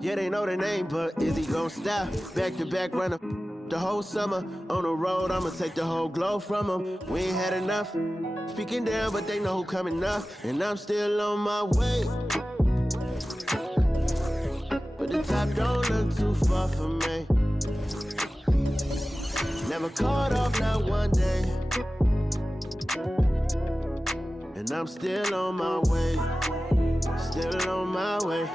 Yeah, they know the name, but is he gon' stop? Back to back runner the whole summer. On the road, I'ma take the whole globe from him. We ain't had enough. Speaking down, but they know who coming up. And I'm still on my way. But the top don't look too far for me. Never caught off, not one day. And I'm still on my way. Still on my way.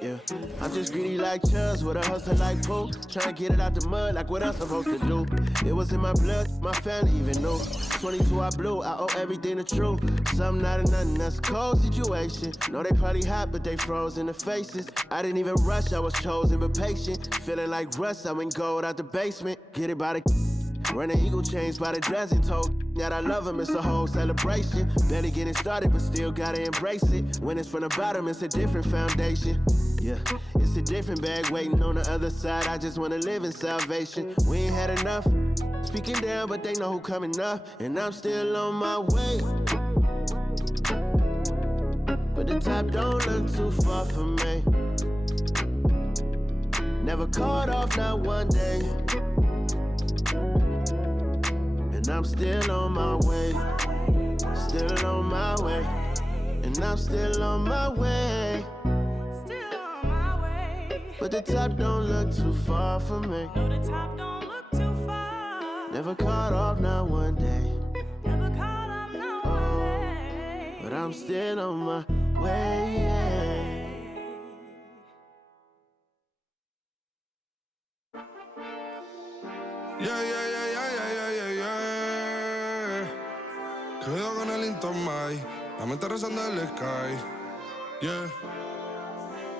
Yeah, I'm just greedy like Chuz, with a hustle like Pooh. Tryna get it out the mud, like what else I'm supposed to do? It was in my blood, my family even knew. 22 I blew, I owe everything to true. Something out of nothing, that's a cold situation. Know they probably hot, but they froze in the faces. I didn't even rush, I was chosen but patient. Feeling like Russ, I went gold out the basement. Get it by the running eagle chains by the dozen. Told that I love him, it's a whole celebration. Barely getting started, but still gotta embrace it. When it's from the bottom, it's a different foundation. Yeah, it's a different bag waiting on the other side. I just wanna live in salvation. We ain't had enough. Speaking down, but they know who coming up. And I'm still on my way. But the top don't look too far for me. Never caught off, not one day. And I'm still on my way. Still on my way. And I'm still on my way. But the top don't look too far for me. No, the top don't look too far. Never caught off, not one day. Never caught off, not one day. But I'm still on my way. Cuidado con el Intomai, la mente rezando el sky. Yeah.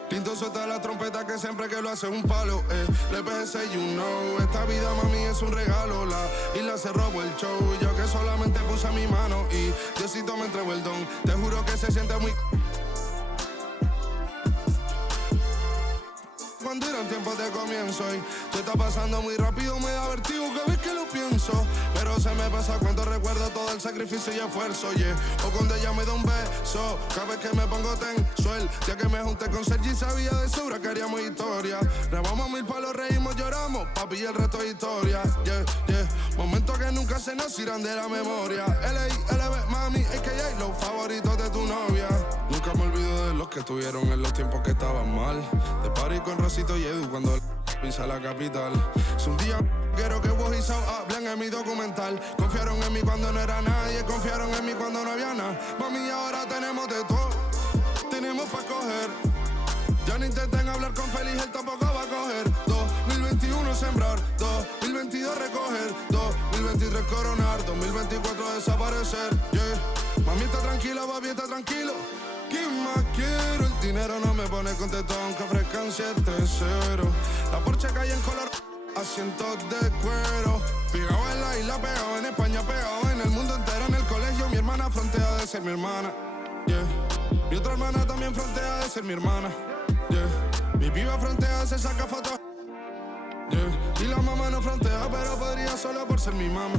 Tinto suelta la trompeta que siempre que lo hace es un palo, Le pensé, you know, esta vida mami es un regalo. La isla se robó el show, yo que solamente puse mi mano y Diosito me entregó el don. Te juro que se siente muy... Cuando eran tiempos de comienzo y tú está pasando muy rápido, me da vertigo cada vez que lo pienso. Pero se me pasa cuando recuerdo todo el sacrificio y esfuerzo, yeah. O cuando ella me da un beso, cada vez que me pongo tenso. El día que me junté con Sergi sabía de sobra que haríamos historia. Grabamos 1000 palos, reímos, lloramos, papi, y el resto es historia, yeah, yeah. Momentos que nunca se nos irán de la memoria. L.A.L.B. mami, AKA los favoritos de tu novia. Nunca me olvido de los que estuvieron en los tiempos que estaban mal. De party con Rosito y Edu cuando pisa la capital. Es un día quiero que vos y Sao hablen en mi documental. Confiaron en mí cuando no era nadie, confiaron en mí cuando no había nada. Mami, ahora tenemos de todo, tenemos pa' coger. Ya no intenten hablar con Feliz, él tampoco va a coger. 2021 sembrar, 2022 recoger, 2023 coronar, 2024 desaparecer, yeah. Mami está tranquila, papi está tranquilo. ¿Qué más quiero? El dinero no me pone contento aunque ofrezcan 7-0. La Porsche cae en color, asientos de cuero. Pegado en la isla, pegado en España, pegado en el mundo entero. En el colegio mi hermana frontea de ser mi hermana, yeah. Mi otra hermana también frontea de ser mi hermana, yeah. Mi piba frontea, se saca fotos, yeah. Y la mamá no frontea, pero podría solo por ser mi mamá.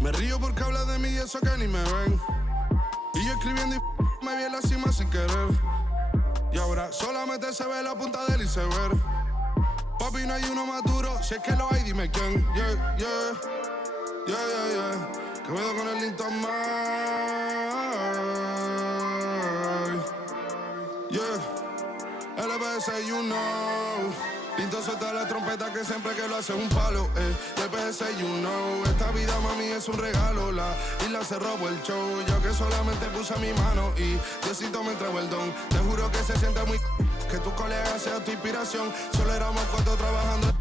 Me río porque habla de mí y eso que ni me ven. Y yo escribiendo y me vi en la cima sin querer. Y ahora solamente se ve la punta del iceberg. Papi, no hay uno más duro, si es que lo hay, dime quién. Yeah, yeah, yeah, yeah, yeah. Que veo con el Intomai. Yeah, LBS, you know. Pinto suelta la trompeta que siempre que lo hace es un palo, LBS, you know. Esta vida, mami, es un regalo. La isla se robó el show, yo que solamente puse mi mano y Diosito me entregó el don. Te juro que se siente muy... que tu colega sea tu inspiración. Solo éramos 4 trabajando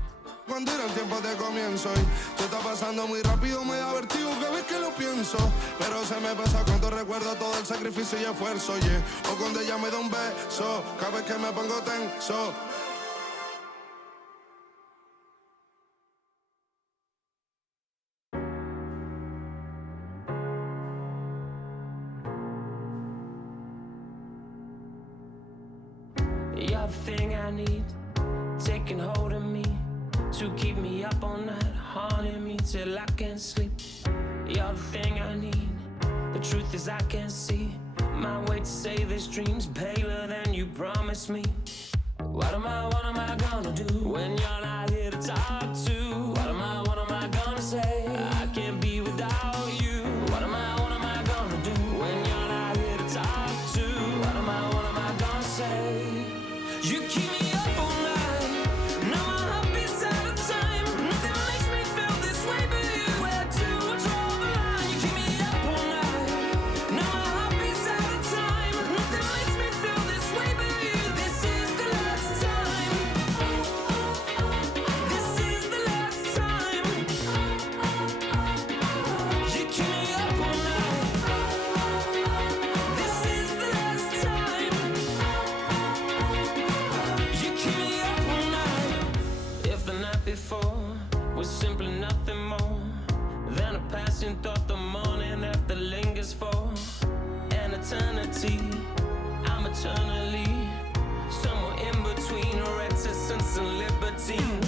cuando eran tiempos de comienzo y tú está pasando muy rápido, me da vertigo cada vez que lo pienso. Pero se me pasa cuando recuerdo todo el sacrificio y esfuerzo, yeah. O cuando ella me da un beso, cada vez que me pongo tenso. You're the thing I need, taking hold of me, to keep me up all night, haunting me till I can't sleep. You're the thing I need, the truth is I can't see my way to say this dream's paler than you promised me. What am I gonna do when you're not here to talk to? What am I gonna say? I can't be without you. What am I gonna do when you're not here to talk to? What am I gonna say? You keep me up all night. Now my heart beats out of time. Nothing makes me feel this way but you. Where to draw the line? You keep me up all night. Now my heart beats out of time. Nothing makes me feel this way but you. This is the last time. This is the last time. You keep me up all night. This is the last time. You keep me up all night. If the night before was simply nothing more than a passing thought, the morning after lingers for an eternity. I'm eternally somewhere in between reticence and libertine.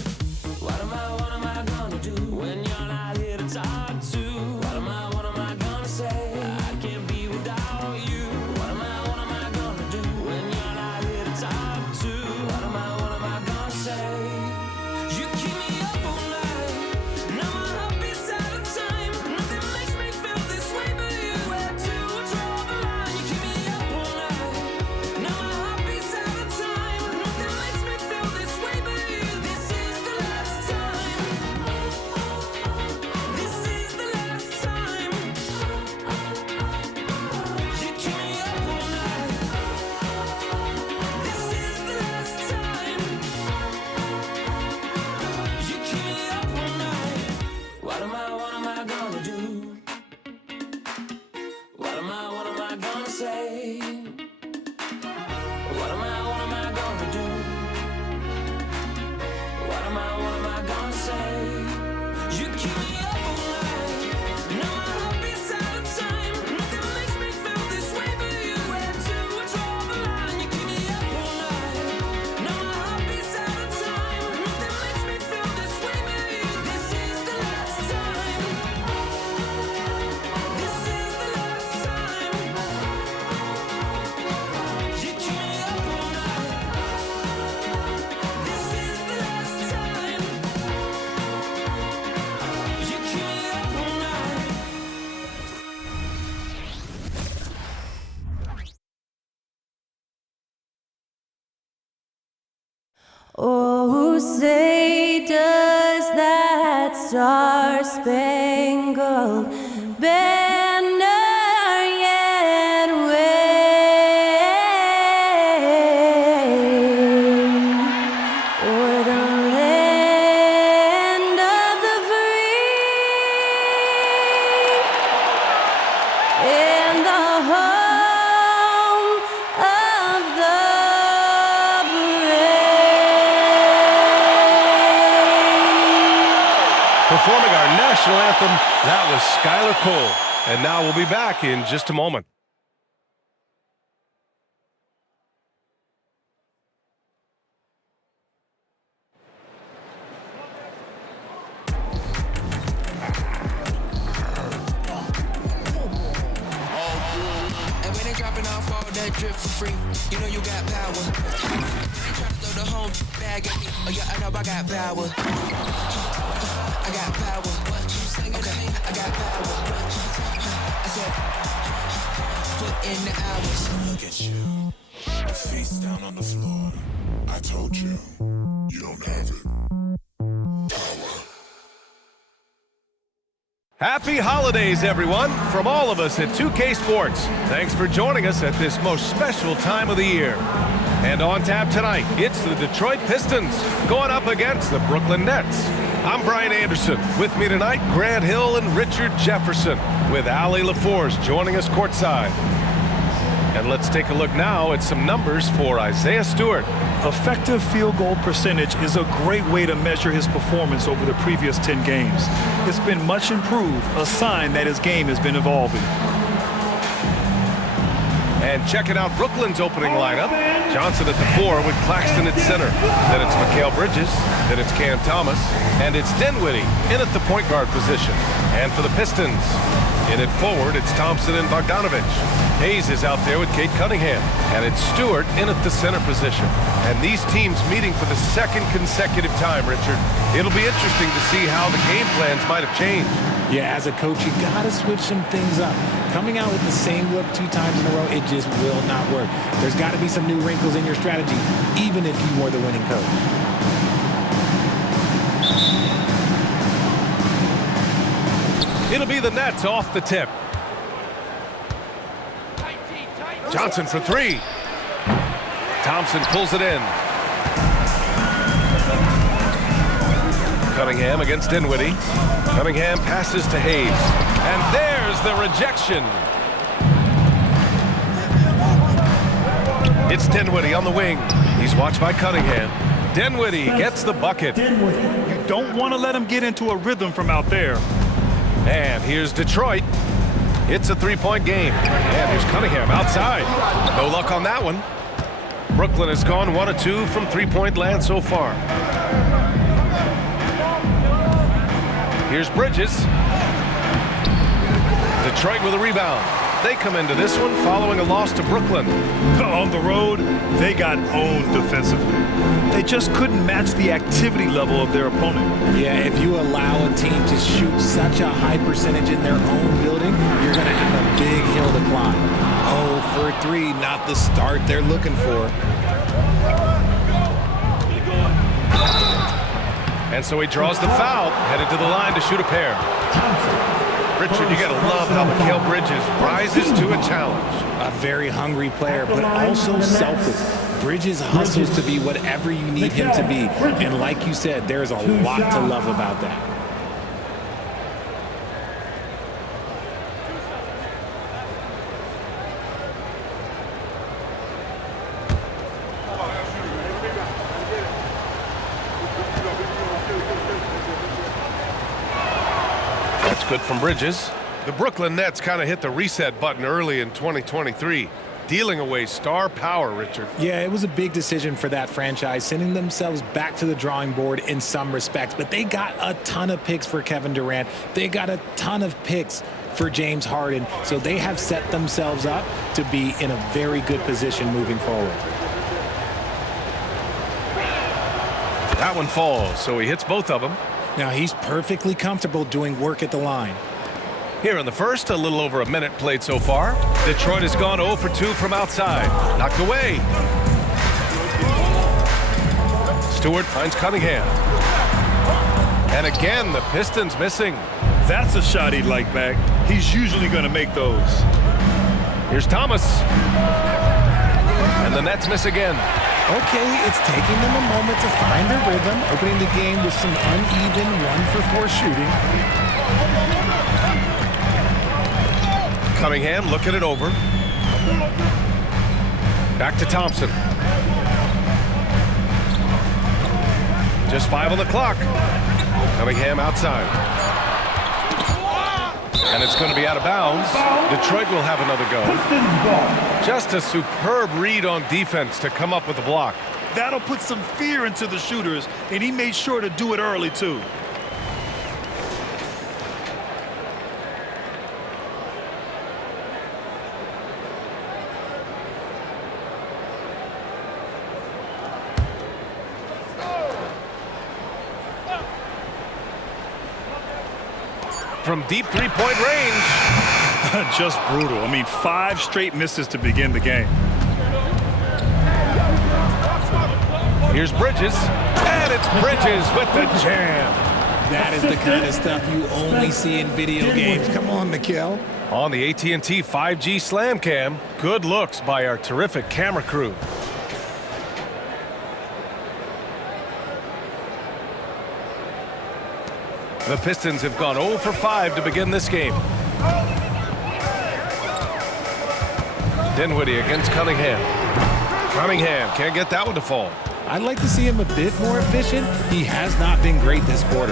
What am I gonna do when you're not here to talk to? What am I gonna say? I can't be without you. What am I gonna do when you're not here to talk to? What am I gonna say? You keep me up all night. Now my heart beats out of time. Nothing makes me feel this way but you. Where to draw the line? You keep me up all night. Now my heart beats out of time. Nothing makes me feel this way but you. This is the last time. This is the last time. You keep me up all night. This is the last time. You keep me up all night. What am I gonna do? What am I gonna say? What am I gonna do? What am I gonna say? You keep me up all night. Now my heart beats out of time. Nothing makes me feel this way but you. Where to draw the line? You keep me up all night. Now my heart beats out of time. Nothing makes me feel this way but you. This is the last time. This is the last time. You keep me up all night. This is the last time. You keep me up all night. Oh, say does that star-spangled banner yet wave o'er the land of the free and the home of the brave? Performing our national anthem, that was Skylar Cole. And now we'll be back in just a moment. And when they dropping off all that drip for free, you know you got power. They try to throw the whole bag at me. Oh yeah, I know I got power. I got power. Okay, I got power. I said, put in the hours. Look at you, face down on the floor. I told you, you don't have it. Happy holidays, everyone, from all of us at 2K Sports. Thanks for joining us at this most special time of the year. And on tap tonight, it's the Detroit Pistons going up against the Brooklyn Nets. I'm Brian Anderson. With me tonight, Grant Hill and Richard Jefferson, with Allie LaForce joining us courtside. And let's take a look now at some numbers for Isaiah Stewart. Effective field goal percentage is a great way to measure his performance over the previous 10 games. It's been much improved, a sign that his game has been evolving. And checking out Brooklyn's opening lineup. Johnson at the 4 with Claxton at center. Then it's Mikal Bridges. Then it's Cam Thomas. And it's Dinwiddie in at the point guard position. And for the Pistons, in at forward, it's Thompson and Bogdanovich. Hayes is out there with Kate Cunningham, and it's Stewart in at the center position. And these teams meeting for the second consecutive time, Richard. It'll be interesting to see how the game plans might have changed. Yeah, as a coach, you got to switch some things up. Coming out with the same look 2 times in a row, it just will not work. There's got to be some new wrinkles in your strategy, even if you were the winning coach. It'll be the Nets off the tip. Johnson for 3. Thompson pulls it in. Cunningham against Dinwiddie. Cunningham passes to Hayes. And there's the rejection. It's Dinwiddie on the wing. He's watched by Cunningham. Dinwiddie gets the bucket. You don't want to let him get into a rhythm from out there. And here's Detroit. It's a 3-point game. And here's Cunningham outside. No luck on that one. Brooklyn has gone 1 of 2 from 3-point land so far. Here's Bridges. Detroit with a rebound. They come into this one following a loss to Brooklyn. On the road, they got owned defensively. They just couldn't match the activity level of their opponent. Yeah, if you allow a team to shoot such a high percentage in their own building, you're going to have a big hill to climb. Oh, for 3, not the start they're looking for. And so he draws the foul, headed to the line to shoot a pair. Richard, you gotta love how Mikal Bridges rises to a challenge. A very hungry player, but also selfless. Bridges hustles to be whatever you need him to be. And like you said, there's a lot to love about that. That's good from Bridges. The Brooklyn Nets kind of hit the reset button early in 2023, dealing away star power, Richard. Yeah, it was a big decision for that franchise, sending themselves back to the drawing board in some respects. But they got a ton of picks for Kevin Durant. They got a ton of picks for James Harden. So they have set themselves up to be in a very good position moving forward. That one falls, so he hits both of them. Now he's perfectly comfortable doing work at the line. Here in the first, a little over a minute played so far. Detroit has gone 0 for 2 from outside. Knocked away. Stewart finds Cunningham. And again, the Pistons missing. That's a shot he'd like back. He's usually going to make those. Here's Thomas. And the Nets miss again. Okay, it's taking them a moment to find their rhythm, opening the game with some uneven 1 for 4 shooting. Cunningham looking it over. Back to Thompson. Just 5 on the clock. Cunningham outside. And it's going to be out of bounds. Detroit will have another go. Just a superb read on defense to come up with the block. That'll put some fear into the shooters, and he made sure to do it early, too. From deep 3-point range. Just brutal. I mean, 5 straight misses to begin the game. Here's Bridges. And it's Bridges with the jam. That is the kind of stuff you only see in video games. Come on, Mikal. On the AT&T 5G Slam Cam, good looks by our terrific camera crew. The Pistons have gone 0 for 5 to begin this game. Dinwiddie against Cunningham. Cunningham can't get that one to fall. I'd like to see him a bit more efficient. He has not been great this quarter.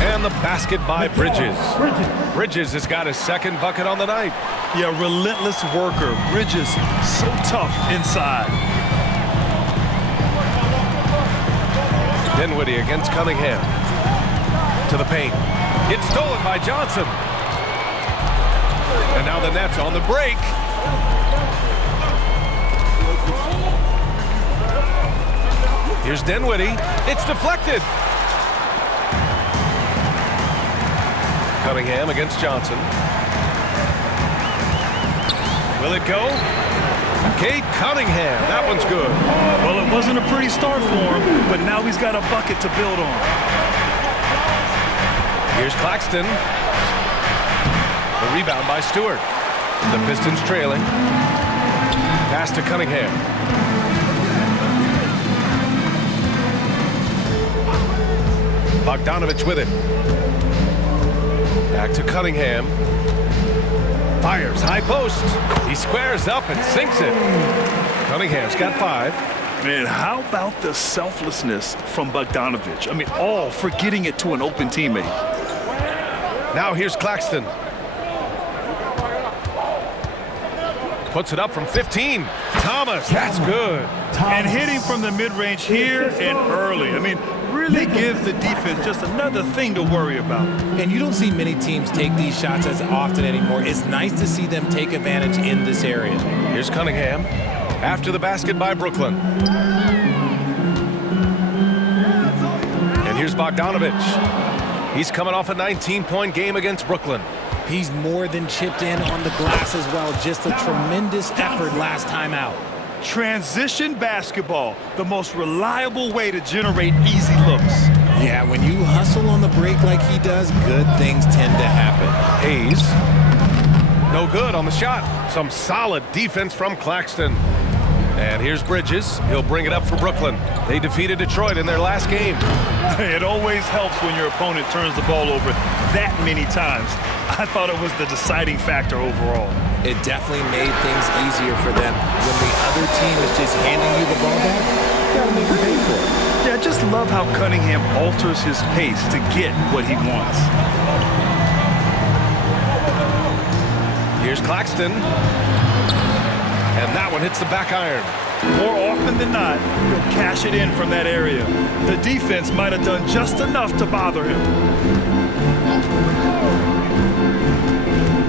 And the basket by Bridges. Bridges has got his second bucket on the night. Yeah, relentless worker. Bridges, so tough inside. Dinwiddie against Cunningham. To the paint. It's stolen by Johnson. And now the Nets on the break. Here's Dinwiddie. It's deflected. Cunningham against Johnson. Will it go? Cade Cunningham. That one's good. Well, it wasn't a pretty start for him, but now he's got a bucket to build on. Here's Claxton. The rebound by Stewart. The Pistons trailing. Pass to Cunningham. Bogdanovich with it. Back to Cunningham. Fires, high post. He squares up and sinks it. Cunningham's got 5. Man, how about the selflessness from Bogdanovich? I mean, all for getting it to an open teammate. Now here's Claxton. Puts it up from 15. Thomas, that's good. And hitting from the mid-range here and early. I mean, really gives the defense just another thing to worry about. And you don't see many teams take these shots as often anymore. It's nice to see them take advantage in this area. Here's Cunningham. After the basket by Brooklyn. And here's Bogdanovich. He's coming off a 19-point game against Brooklyn. He's more than chipped in on the glass as well. Just a tremendous effort last time out. Transition basketball, the most reliable way to generate easy looks. Yeah, when you hustle on the break like he does, good things tend to happen. Hayes. No good on the shot. Some solid defense from Claxton. And here's Bridges. He'll bring it up for Brooklyn. They defeated Detroit in their last game. It always helps when your opponent turns the ball over that many times. I thought it was the deciding factor overall. It definitely made things easier for them. When the other team is just handing you the ball back, you gotta make them pay for it. Yeah, I just love how Cunningham alters his pace to get what he wants. Here's Claxton. And that one hits the back iron. More often than not, he'll cash it in from that area. The defense might have done just enough to bother him.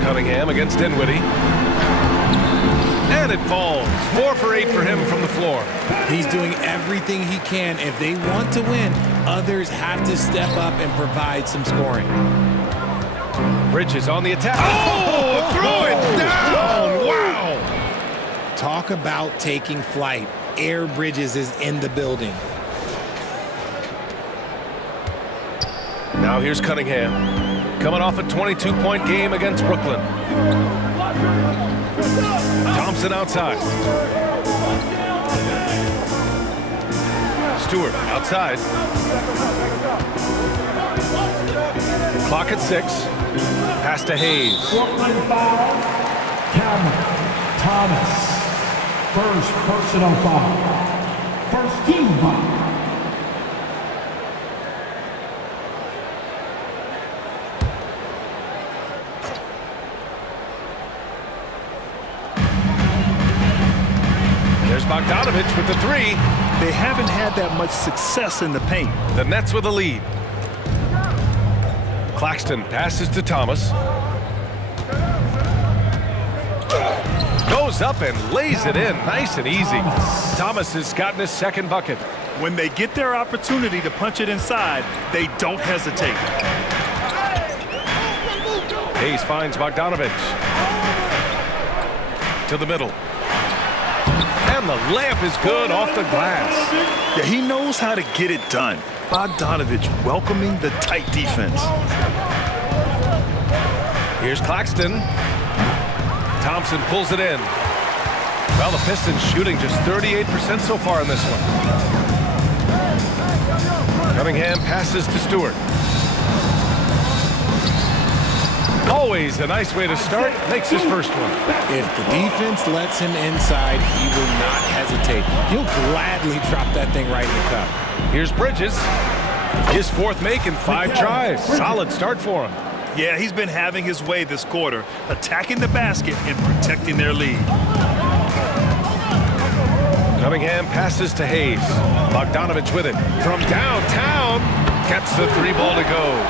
Cunningham against Dinwiddie. And it falls. 4 for 8 for him from the floor. He's doing everything he can. If they want to win, others have to step up and provide some scoring. Bridges on the attack. Oh, throw it down. Wow. Talk about taking flight. Air Bridges is in the building. Now here's Cunningham. Coming off a 22-point game against Brooklyn. Thompson outside. Stewart outside. Clock at 6. Pass to Hayes. Thomas. First personal foul. First team foul. There's Bogdanovich with the 3. They haven't had that much success in the paint. The Nets with a lead. Claxton passes to Thomas. Goes up and lays it in nice and easy. Thomas has gotten his second bucket. When they get their opportunity to punch it inside, they don't hesitate. Hayes finds Bogdanovich. To the middle. And the layup is good off the glass. Yeah, he knows how to get it done. Bogdanovich welcoming the tight defense. Here's Claxton. Thompson pulls it in. Well, the Pistons shooting just 38% so far in this one. Cunningham passes to Stewart. Always a nice way to start. Makes his first one. If the defense lets him inside, he will not hesitate. He'll gladly drop that thing right in the cup. Here's Bridges. His 4th make in 5 tries. Solid start for him. Yeah, he's been having his way this quarter, attacking the basket and protecting their lead. Cunningham passes to Hayes. Bogdanovich with it. From downtown, gets the 3 ball to go.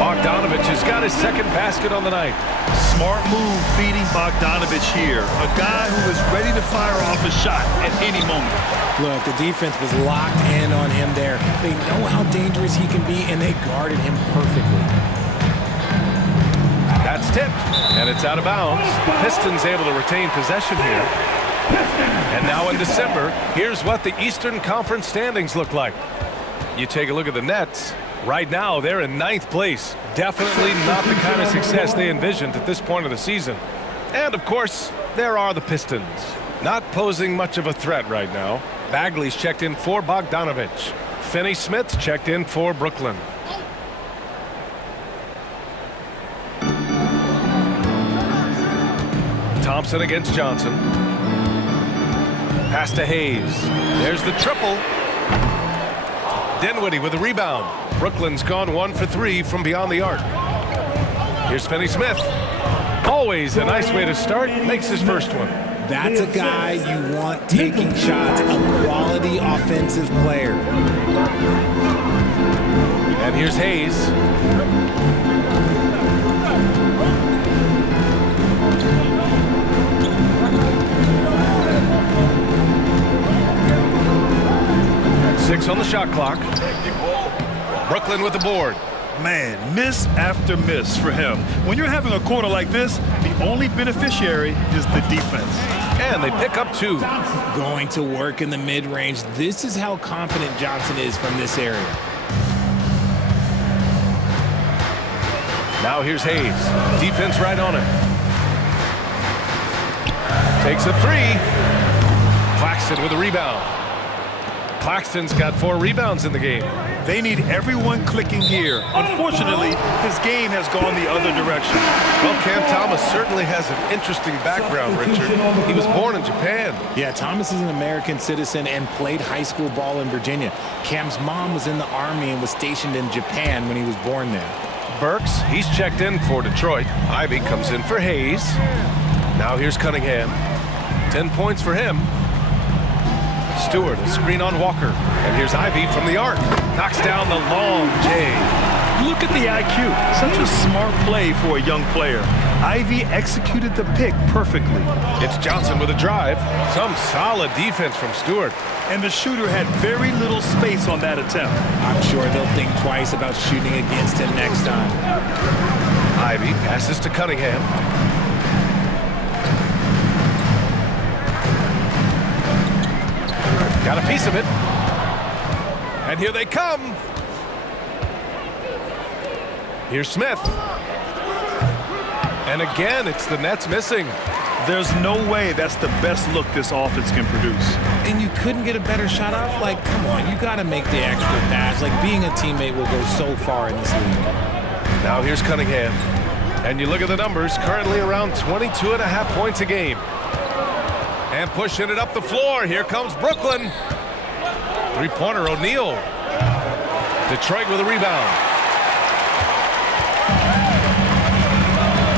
Bogdanovich has got his second basket on the night. Smart move feeding Bogdanovich here. A guy who is ready to fire off a shot at any moment. Look, the defense was locked in on him there. They know how dangerous he can be, and they guarded him perfectly. That's tipped, and it's out of bounds. The Pistons able to retain possession here. And now in December, here's what the Eastern Conference standings look like. You take a look at the Nets. Right now, they're in 9th place. Definitely not the kind of success they envisioned at this point of the season. And, of course, there are the Pistons. Not posing much of a threat right now. Bagley's checked in for Bogdanovich. Finney-Smith checked in for Brooklyn. Thompson against Johnson. Pass to Hayes. There's the triple. Dinwiddie with a rebound. Brooklyn's gone 1 for 3 from beyond the arc. Here's Finney-Smith. Always a nice way to start. Makes his first one. That's a guy you want taking shots, a quality offensive player. And here's Hayes. Six on the shot clock. Brooklyn with the board. Man, miss after miss for him. When you're having a quarter like this, the only beneficiary is the defense. And they pick up 2. Going to work in the mid-range. This is how confident Johnson is from this area. Now here's Hayes. Defense right on him. Takes a 3. Claxton with a rebound. Claxton's got 4 rebounds in the game. They need everyone clicking here. Unfortunately, his game has gone the other direction. Well, Cam Thomas certainly has an interesting background, Richard. He was born in Japan. Yeah, Thomas is an American citizen and played high school ball in Virginia. Cam's mom was in the Army and was stationed in Japan when he was born there. Burks, he's checked in for Detroit. Ivy comes in for Hayes. Now here's Cunningham. 10 points for him. Stewart, a screen on Walker. And here's Ivy from the arc. Knocks down the long J. Look at the IQ. Such a smart play for a young player. Ivy executed the pick perfectly. It's Johnson with a drive. Some solid defense from Stewart. And the shooter had very little space on that attempt. I'm sure they'll think twice about shooting against him next time. Ivy passes to Cunningham. Got a piece of it. And here they come. Here's Smith. And again, it's the Nets missing. There's no way that's the best look this offense can produce. And you couldn't get a better shot off? Like, come on, you got to make the extra pass. Like, being a teammate will go so far in this league. Now here's Cunningham. And you look at the numbers, currently around 22.5 points a game. And pushing it up the floor. Here comes Brooklyn. Three-pointer, O'Neal. Detroit with a rebound.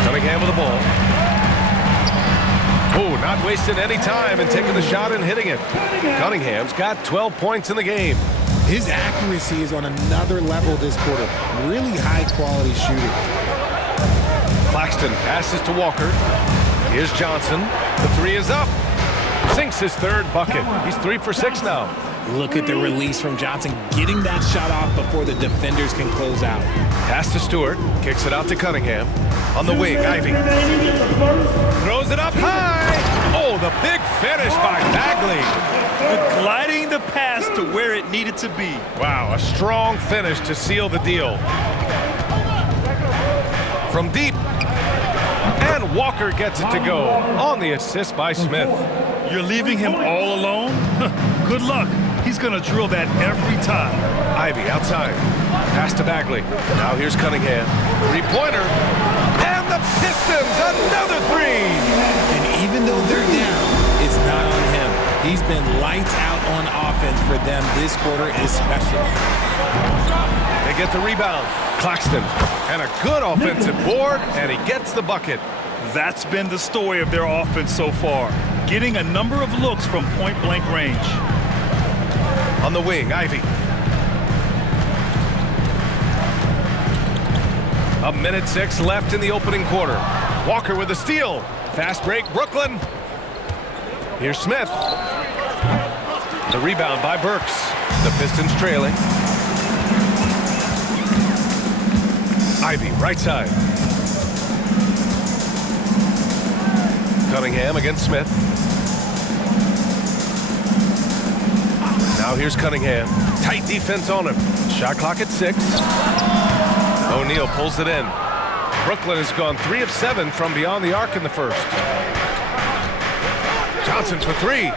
Cunningham with the ball. Oh, not wasting any time and taking the shot and hitting it. Cunningham's got 12 points in the game. His accuracy is on another level this quarter. Really high-quality shooting. Claxton passes to Walker. Here's Johnson. The 3 is up. Sinks his 3rd bucket. He's 3 for 6 now. Look at the release from Johnson, getting that shot off before the defenders can close out. Pass to Stewart. Kicks it out to Cunningham. On the wing, Ivy. Throws it up high. Oh, the big finish by Bagley. Gliding the pass to where it needed to be. Wow, a strong finish to seal the deal. From deep. And Walker gets it to go on the assist by Smith. You're leaving him all alone? Good luck. He's going to drill that every time. Ivy outside. Pass to Bagley. Now here's Cunningham. Three-pointer. And the Pistons, another 3. And even though they're down, it's not on him. He's been lights out on offense for them this quarter especially. They get the rebound. Claxton. And a good offensive board, and he gets the bucket. That's been the story of their offense so far. Getting a number of looks from point-blank range. On the wing, Ivy. 1:06 left in the opening quarter. Walker with a steal. Fast break, Brooklyn. Here's Smith. The rebound by Burks. The Pistons trailing. Ivy, right side. Cunningham against Smith. Now here's Cunningham. Tight defense on him. Shot clock at 6. O'Neal pulls it in. Brooklyn has gone 3 of 7 from beyond the arc in the first. Johnson for 3.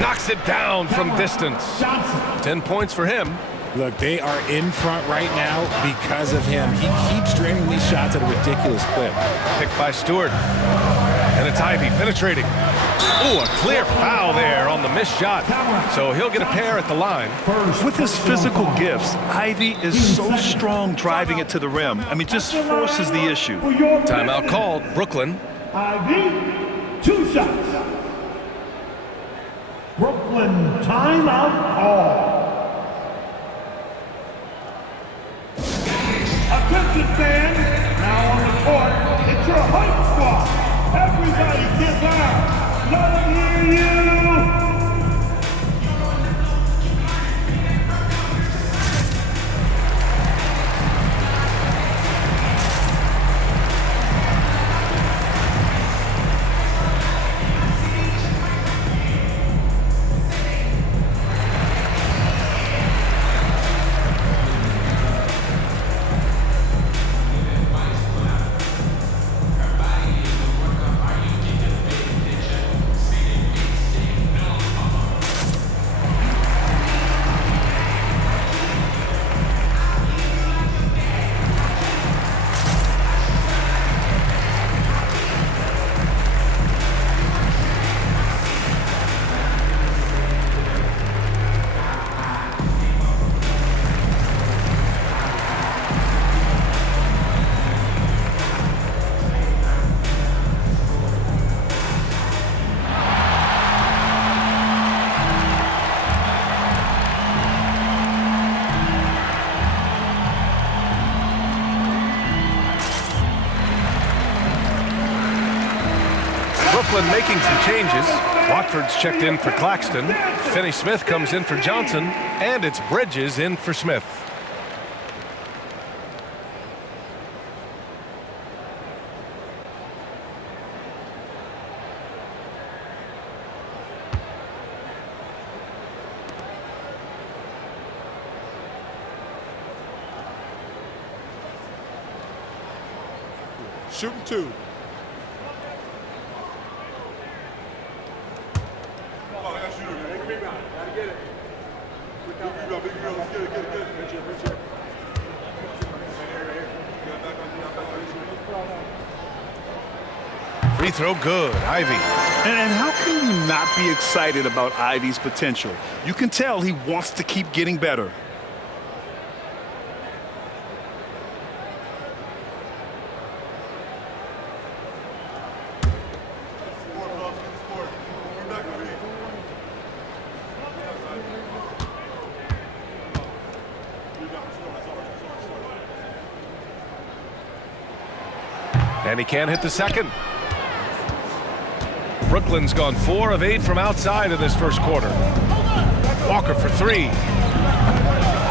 Knocks it down from distance. 10 points for him. Look, they are in front right now because of him. He keeps draining these shots at a ridiculous clip. Picked by Stewart. And it's Ivy penetrating. Ooh, a clear foul there on the missed shot. So he'll get a pair at the line. With his physical gifts, Ivy is so strong driving it to the rim. I mean, just forces the issue. Timeout called. Brooklyn. Ivy, 2 shots. Brooklyn timeout call. Attention fans, now on the court, it's your hype squad. Everybody get loud. Let them hear you. Brooklyn making some changes. Watford's checked in for Claxton. Finney-Smith comes in for Johnson. And it's Bridges in for Smith. Shooting 2. Free throw good. Ivy. And how can you not be excited about Ivy's potential? You can tell he wants to keep getting better. And he can't hit the second. Brooklyn's gone 4 of 8 from outside in this first quarter. Walker for 3.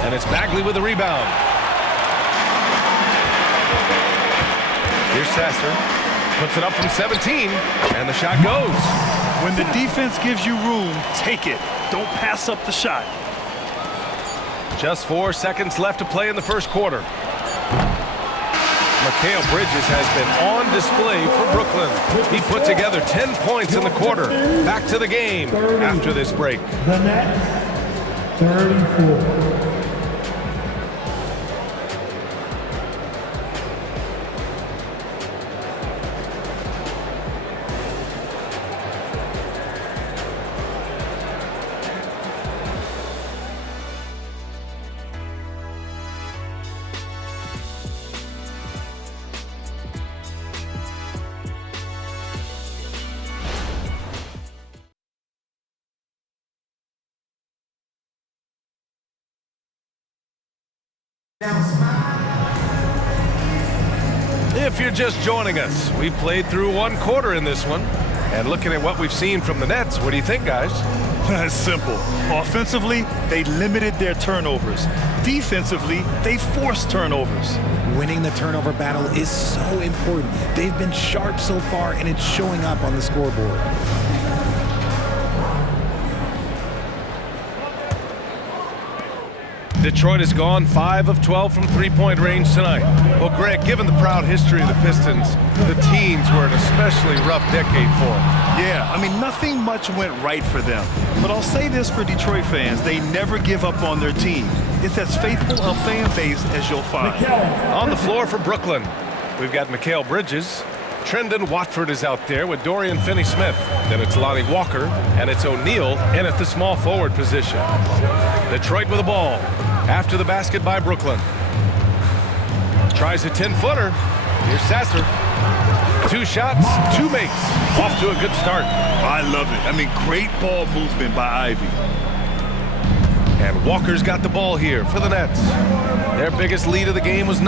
And it's Bagley with the rebound. Here's Sasser. Puts it up from 17. And the shot goes. When the defense gives you room, take it. Don't pass up the shot. Just 4 seconds left to play in the first quarter. Mikal Bridges has been on display for Brooklyn. He put together 10 points in the quarter. Back to the game after this break. The Nets, 34. If you're just joining us, we played through one quarter in this one. And looking at what we've seen from the Nets, what do you think, guys? It's simple. Offensively, they limited their turnovers. Defensively, they forced turnovers. Winning the turnover battle is so important. They've been sharp so far, and it's showing up on the scoreboard. Detroit has gone 5 of 12 from three-point range tonight. Well, Greg, given the proud history of the Pistons, the teens were an especially rough decade for them. Yeah, I mean, nothing much went right for them. But I'll say this for Detroit fans, they never give up on their team. It's as faithful a fan base as you'll find. On the floor for Brooklyn, we've got Mikal Bridges. Trendon Watford is out there with Dorian Finney-Smith. Then it's Lonnie Walker, and it's O'Neal in at the small forward position. Detroit with the ball. After the basket by Brooklyn. Tries a 10-footer. Here's Sasser. 2 shots, 2 makes. Off to a good start. I love it. I mean, great ball movement by Ivy. And Walker's got the ball here for the Nets. Their biggest lead of the game was 9.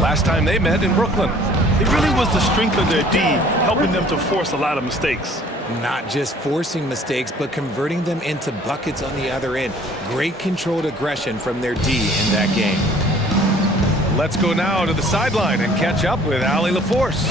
Last time they met in Brooklyn. It really was the strength of their D helping them to force a lot of mistakes. Not just forcing mistakes, but converting them into buckets on the other end. Great controlled aggression from their D in that game. Let's go now to the sideline and catch up with Allie LaForce.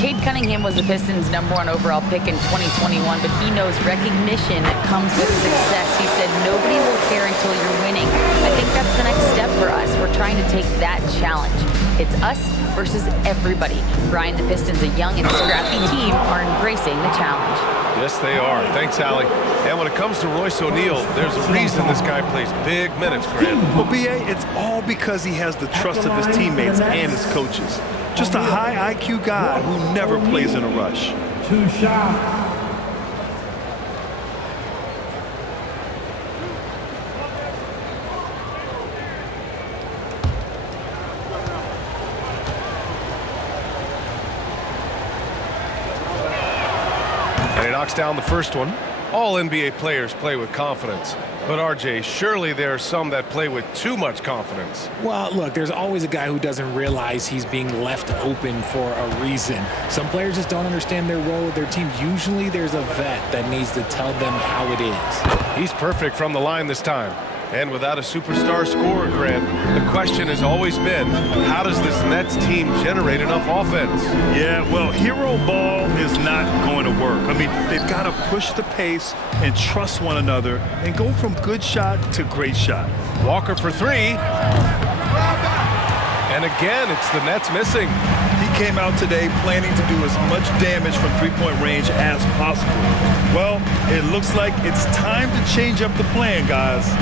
Cade Cunningham was the Pistons' #1 overall pick in 2021, but he knows recognition comes with success. He said, nobody will care until you're winning. I think that's the next step for us. We're trying to take that challenge. It's us versus everybody. Brian, the Pistons, a young and scrappy team, are embracing the challenge. Yes, they are. Thanks, Allie. And when it comes to Royce O'Neal, there's a reason this guy plays big minutes, Grant. Well, B.A., it's all because he has the trust of his teammates and his coaches. Just a high IQ guy who never plays in a rush. 2 shots. Knocks down the first one. All NBA players play with confidence. But RJ, surely there are some that play with too much confidence. Well, look, there's always a guy who doesn't realize he's being left open for a reason. Some players just don't understand their role with their team. Usually there's a vet that needs to tell them how it is. He's perfect from the line this time. And without a superstar scorer, Grant, the question has always been, how does this Nets team generate enough offense? Yeah, well, hero ball is not going to work. I mean, they've got to push the pace and trust one another and go from good shot to great shot. Walker for 3. And again, it's the Nets missing. He came out today planning to do as much damage from three-point range as possible. Well, it looks like it's time to change up the plan, guys.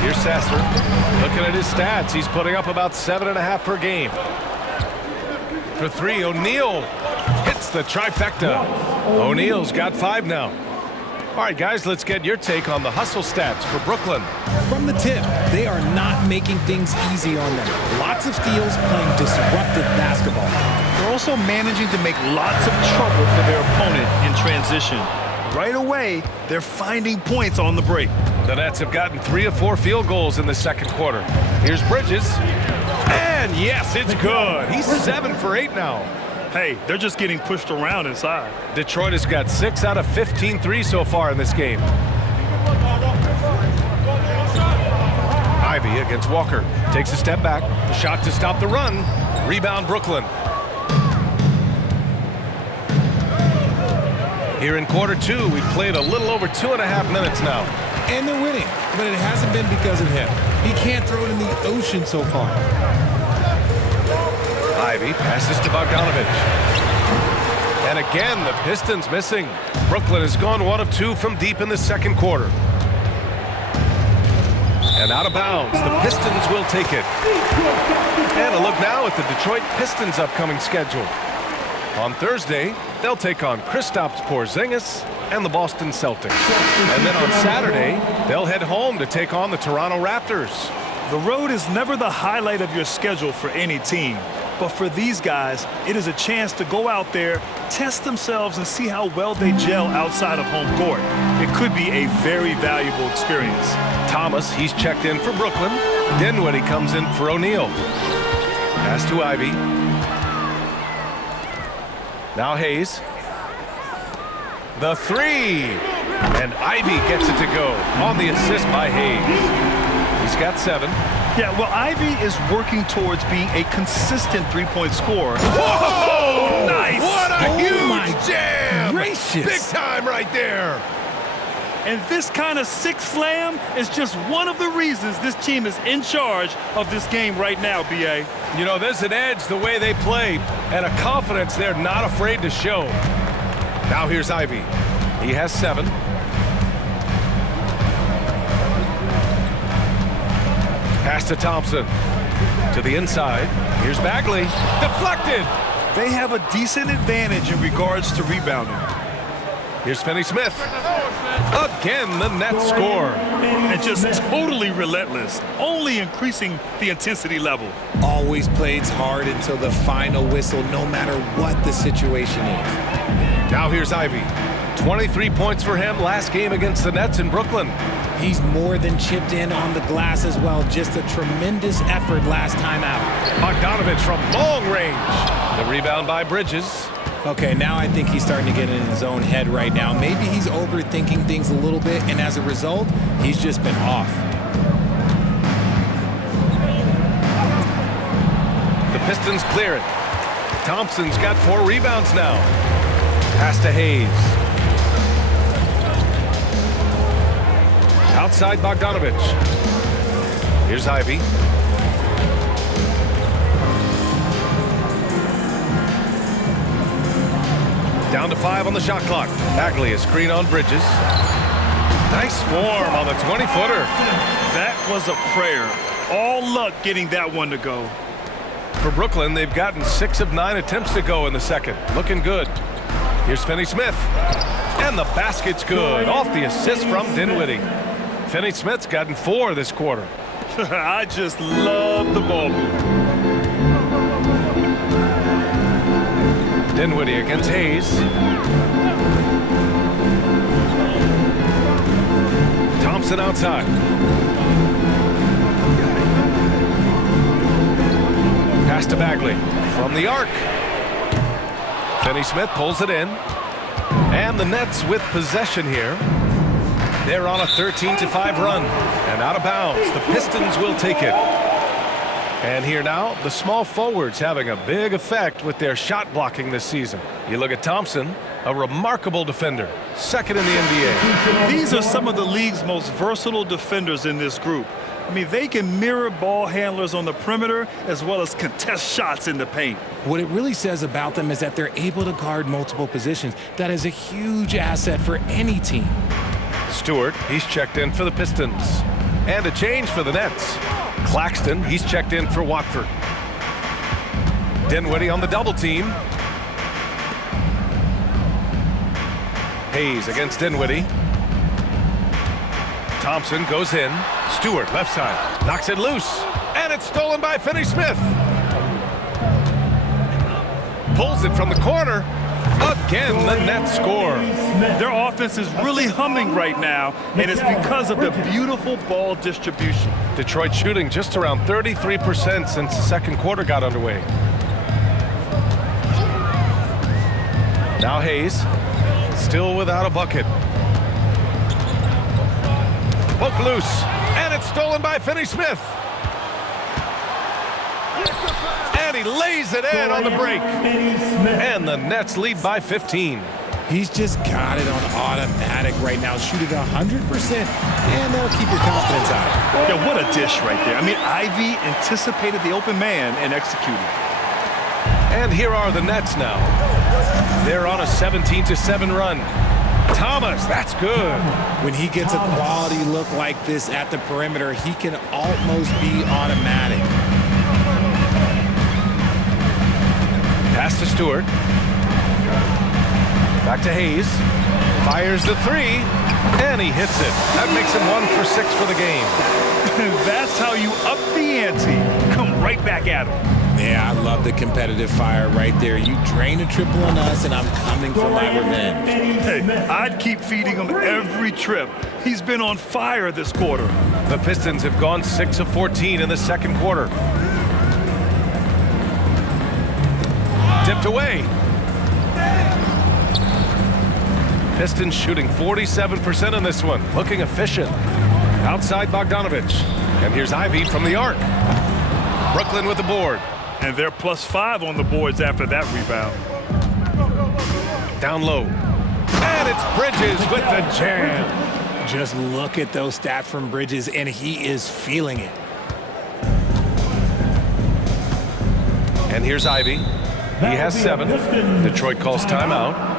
Here's Sasser. Looking at his stats, he's putting up about 7.5 per game. For 3, O'Neal hits the trifecta. O'Neal's got 5 now. All right, guys, let's get your take on the hustle stats for Brooklyn. From the tip, they are not making things easy on them. Lots of steals, playing disruptive basketball. They're also managing to make lots of trouble for their opponent in transition. Right away, they're finding points on the break. The Nets have gotten 3 of 4 field goals in the second quarter. Here's Bridges. And yes, it's good. He's 7 for 8 now. Hey, they're just getting pushed around inside. Detroit has got 6 out of 15 threes so far in this game. Ivy against Walker. Takes a step back. The shot to stop the run. Rebound Brooklyn. Here in quarter 2, we've played a little over 2.5 minutes now. And they're winning, but it hasn't been because of him. He can't throw it in the ocean so far. Ivy passes to Bogdanovich. And again, the Pistons missing. Brooklyn has gone 1 of 2 from deep in the second quarter. And out of bounds, the Pistons will take it. And a look now at the Detroit Pistons' upcoming schedule. On Thursday, they'll take on Kristaps Porzingis and the Boston Celtics. And then on Saturday, they'll head home to take on the Toronto Raptors. The road is never the highlight of your schedule for any team. But for these guys, it is a chance to go out there, test themselves, and see how well they gel outside of home court. It could be a very valuable experience. Thomas, he's checked in for Brooklyn. Dinwiddie comes in for O'Neal. Pass to Ivy. Now Hayes. The three. And Ivy gets it to go on the assist by Hayes. He's got 7. Yeah, well, Ivy is working towards being a consistent three-point scorer. Whoa! Nice! What a huge jam! Gracious. Big time right there. And this kind of six slam is just one of the reasons this team is in charge of this game right now, B.A. You know, there's an edge the way they play and a confidence they're not afraid to show. Now here's Ivy. He has 7. Pass to Thompson. To the inside. Here's Bagley. Deflected. They have a decent advantage in regards to rebounding. Here's Finney-Smith. Again, the net score. And just totally relentless, only increasing the intensity level. Always plays hard until the final whistle, no matter what the situation is. Now here's Ivy. 23 points for him last game against the Nets in Brooklyn. He's more than chipped in on the glass as well. Just a tremendous effort last time out. Bogdanovich from long range. The rebound by Bridges. Okay, now I think he's starting to get in his own head right now. Maybe he's overthinking things a little bit, and as a result, he's just been off. The Pistons clear it. Thompson's got 4 rebounds now. Pass to Hayes. Outside Bogdanovich. Here's Ivy. Down to 5 on the shot clock. Bagley, a screen on Bridges. Nice form on the 20-footer. That was a prayer. All luck getting that one to go. For Brooklyn, they've gotten 6 of 9 attempts to go in the second. Looking good. Here's Finney-Smith. And the basket's good. Off the assist from Dinwiddie. Finney-Smith's gotten 4 this quarter. I just love the ball movement. Dinwiddie against Hayes. Thompson outside. Pass to Bagley from the arc. Finney-Smith pulls it in. And the Nets with possession here. They're on a 13-5 run. And out of bounds. The Pistons will take it. And here now, the small forwards having a big effect with their shot blocking this season. You look at Thompson, a remarkable defender, 2nd in the NBA. These are some of the league's most versatile defenders in this group. I mean, they can mirror ball handlers on the perimeter as well as contest shots in the paint. What it really says about them is that they're able to guard multiple positions. That is a huge asset for any team. Stewart, he's checked in for the Pistons. And a change for the Nets. Claxton, he's checked in for Watford. Dinwiddie on the double team. Hayes against Dinwiddie. Thompson goes in. Stewart, left side, knocks it loose. And it's stolen by Finney-Smith. Pulls it from the corner. Again, the Nets score. Their offense is really humming right now, and it's because of the beautiful ball distribution. Detroit shooting just around 33% since the second quarter got underway. Now Hayes, still without a bucket. Poke loose, and it's stolen by Finney-Smith. And he lays it in on the break. And the Nets lead by 15. He's just got it on automatic right now, shooting 100%, and that'll keep your confidence high. Yeah, what a dish right there. I mean, Ivy anticipated the open man and executed. And here are the Nets now. They're on a 17-7 run. Thomas, that's good. When he gets a quality look like this at the perimeter, he can almost be automatic. Pass to Stewart. Back to Hayes. Fires the 3, and he hits it. That makes him 1 for 6 for the game. That's how you up the ante. Come right back at him. Yeah, I love the competitive fire right there. You drain a triple on us, and I'm coming for my revenge. Hey, I'd keep feeding him every trip. He's been on fire this quarter. The Pistons have gone 6 of 14 in the second quarter. Tipped away. Pistons shooting 47% in this one, looking efficient. Outside Bogdanovich. And here's Ivy from the arc. Brooklyn with the board. And they're +5 on the boards after that rebound. Down low. And it's Bridges with the jam. Just look at those stats from Bridges, and he is feeling it. And here's Ivy. He has 7. Detroit calls timeout.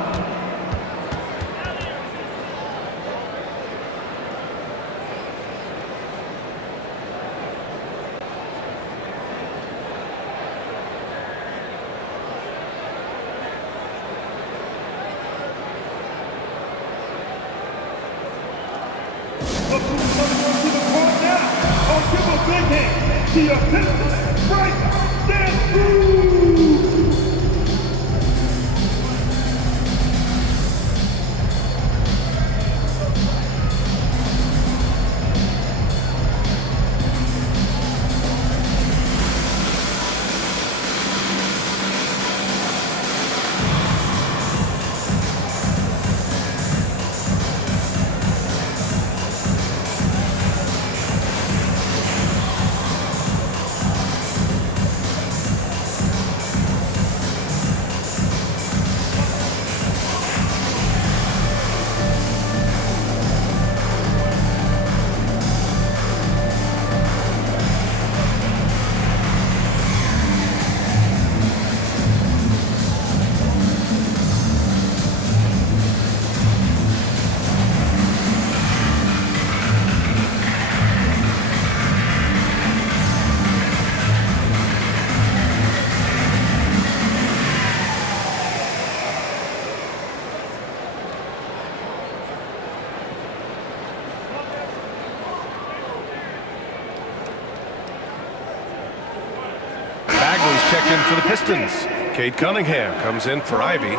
Checked in for the Pistons. Cade Cunningham comes in for Ivy.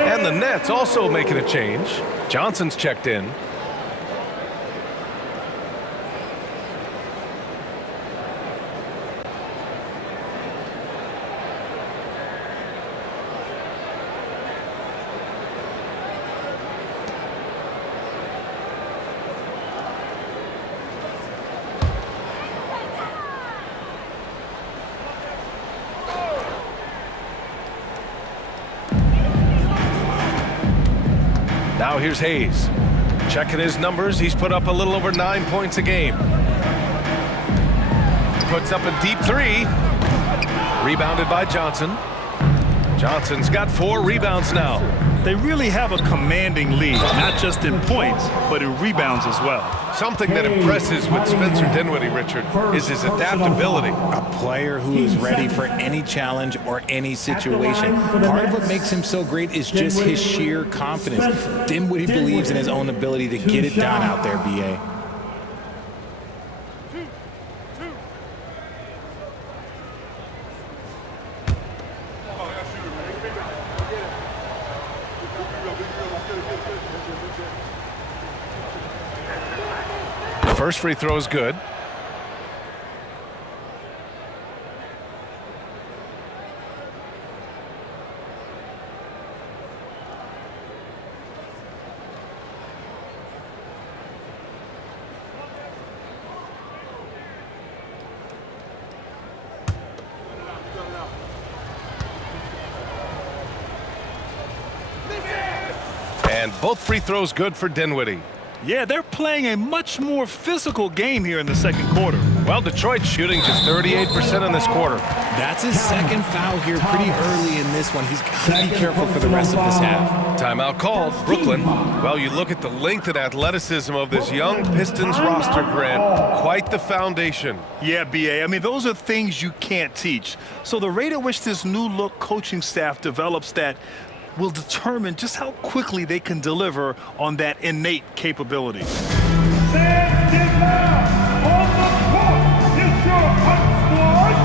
And the Nets also making a change. Johnson's checked in. Now here's Hayes. Checking his numbers, he's put up a little over 9 points a game. Puts up a deep 3. Rebounded by Johnson. Johnson's got 4 rebounds now. They really have a commanding lead, not just in points, but in rebounds as well. Something that impresses with Spencer Dinwiddie, Richard, is his adaptability. A player who is ready for any challenge or any situation. Part of what makes him so great is just his sheer confidence. Dinwiddie believes in his own ability to get it done out there, B.A. First free throw is good. And both free throws good for Dinwiddie. Yeah, they're playing a much more physical game here in the second quarter. Well, Detroit's shooting just 38% in this quarter. That's his second foul here pretty early in this one. He's got to be careful for the rest of this half. Timeout called. Brooklyn. Well, you look at the length and athleticism of this young Pistons roster, Grant. Quite the foundation. Yeah, B.A. I mean, those are things you can't teach. So the rate at which this new look coaching staff develops that will determine just how quickly they can deliver on that innate capability. Stand down on the court. It's your hot squad.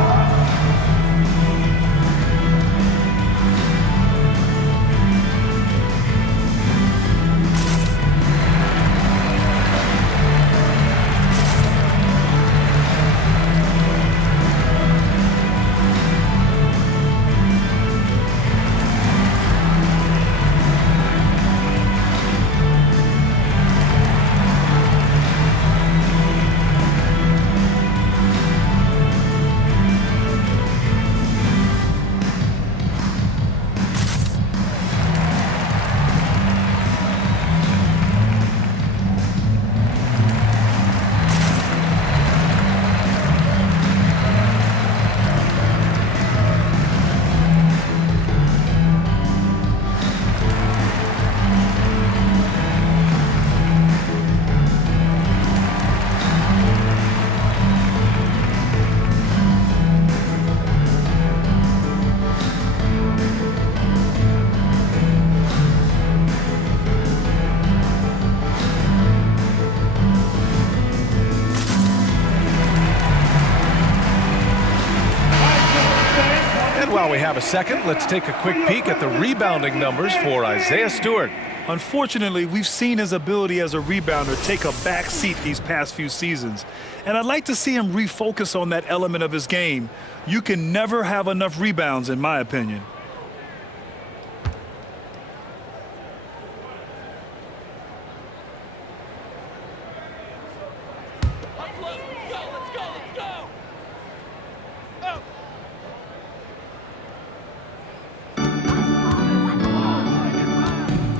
while we have a second, let's take a quick peek at the rebounding numbers for Isaiah Stewart. Unfortunately, we've seen his ability as a rebounder take a back seat these past few seasons. And I'd like to see him refocus on that element of his game. You can never have enough rebounds, in my opinion.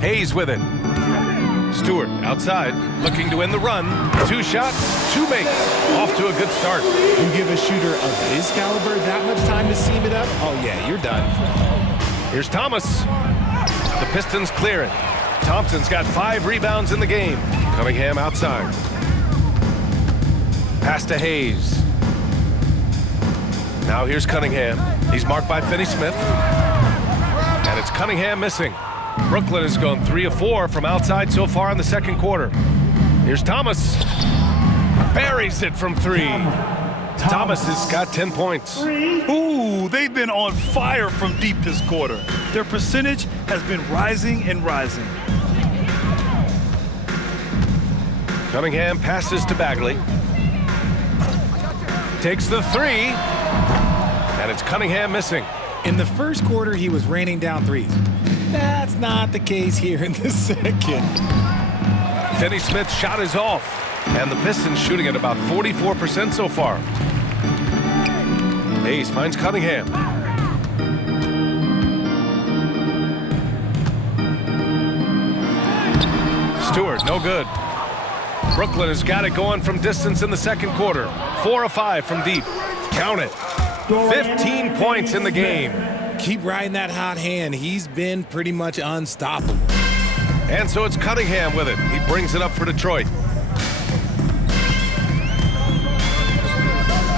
Hayes with it. Stewart outside, looking to win the run. 2 shots, 2 makes. Off to a good start. You give a shooter of his caliber that much time to seam it up? Oh, yeah, you're done. Here's Thomas. The Pistons clear it. Thompson's got 5 rebounds in the game. Cunningham outside. Pass to Hayes. Now here's Cunningham. He's marked by Finney-Smith. And it's Cunningham missing. Brooklyn has gone 3 of 4 from outside so far in the second quarter. Here's Thomas. Buries it from 3. Thomas has got 10 points. Ooh, they've been on fire from deep this quarter. Their percentage has been rising and rising. Cunningham passes to Bagley. Takes the 3. And it's Cunningham missing. In the first quarter, he was raining down threes. That's not the case here in the second. Finney-Smith's shot is off. And the Pistons shooting at about 44% so far. Hayes finds Cunningham. Stewart, no good. Brooklyn has got it going from distance in the second quarter. 4 of 5 from deep. Count it. 15 points in the game. Keep riding that hot hand. He's been pretty much unstoppable. And so it's Cunningham with it. He brings it up for Detroit.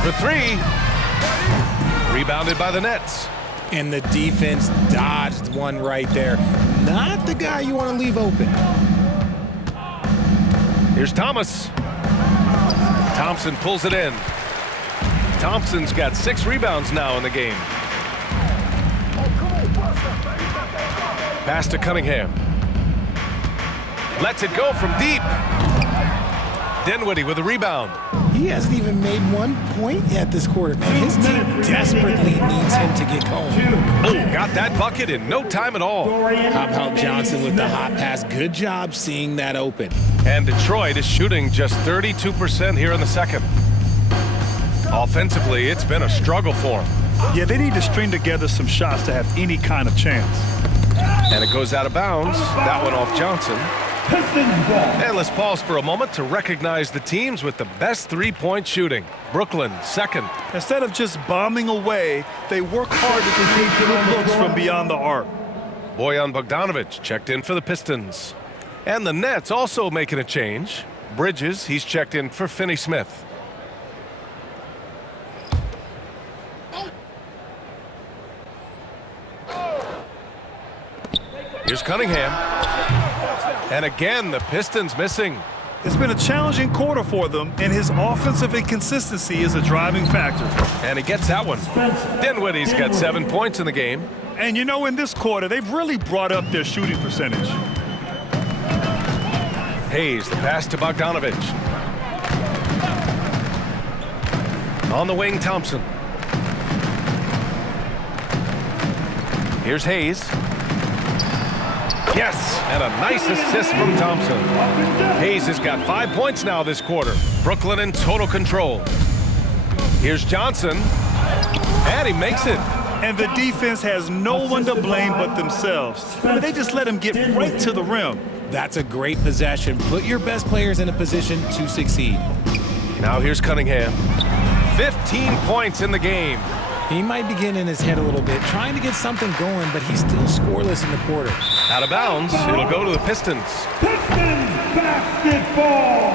For 3. Rebounded by the Nets. And the defense dodged one right there. Not the guy you want to leave open. Here's Thomas. Thompson pulls it in. Thompson's got 6 rebounds now in the game. Pass to Cunningham. Lets it go from deep. Dinwiddie with a rebound. He hasn't even made 1 point yet this quarter, man. His team desperately needs him to get home. Oh, got that bucket in no time at all. How about Johnson with the hot pass? Good job seeing that open. And Detroit is shooting just 32% here in the second. Offensively, it's been a struggle for them. Yeah, they need to string together some shots to have any kind of chance. And it goes out of bounds. That one off Johnson. And let's pause for a moment to recognize the teams with the best 3-point shooting. Brooklyn, second. Instead of just bombing away, they work hard to create good looks from beyond the arc. Bojan Bogdanovic checked in for the Pistons. And the Nets also making a change. Bridges, he's checked in for Finney-Smith. Here's Cunningham. And again, the Pistons missing. It's been a challenging quarter for them, and his offensive inconsistency is a driving factor. And he gets that one. Dinwiddie's got 7 points in the game. And you know, in this quarter, they've really brought up their shooting percentage. Hayes, the pass to Bogdanovic. On the wing, Thompson. Here's Hayes. Yes, and a nice assist from Thompson. Hayes has got 5 points now this quarter. Brooklyn in total control. Here's Johnson, and he makes it. And the defense has no one to blame but themselves. They just let him get right to the rim. That's a great possession. Put your best players in a position to succeed. Now here's Cunningham. 15 points in the game. He might be getting in his head a little bit, trying to get something going, but he's still scoreless in the quarter. Out of bounds, it'll go to the Pistons. Pistons basketball.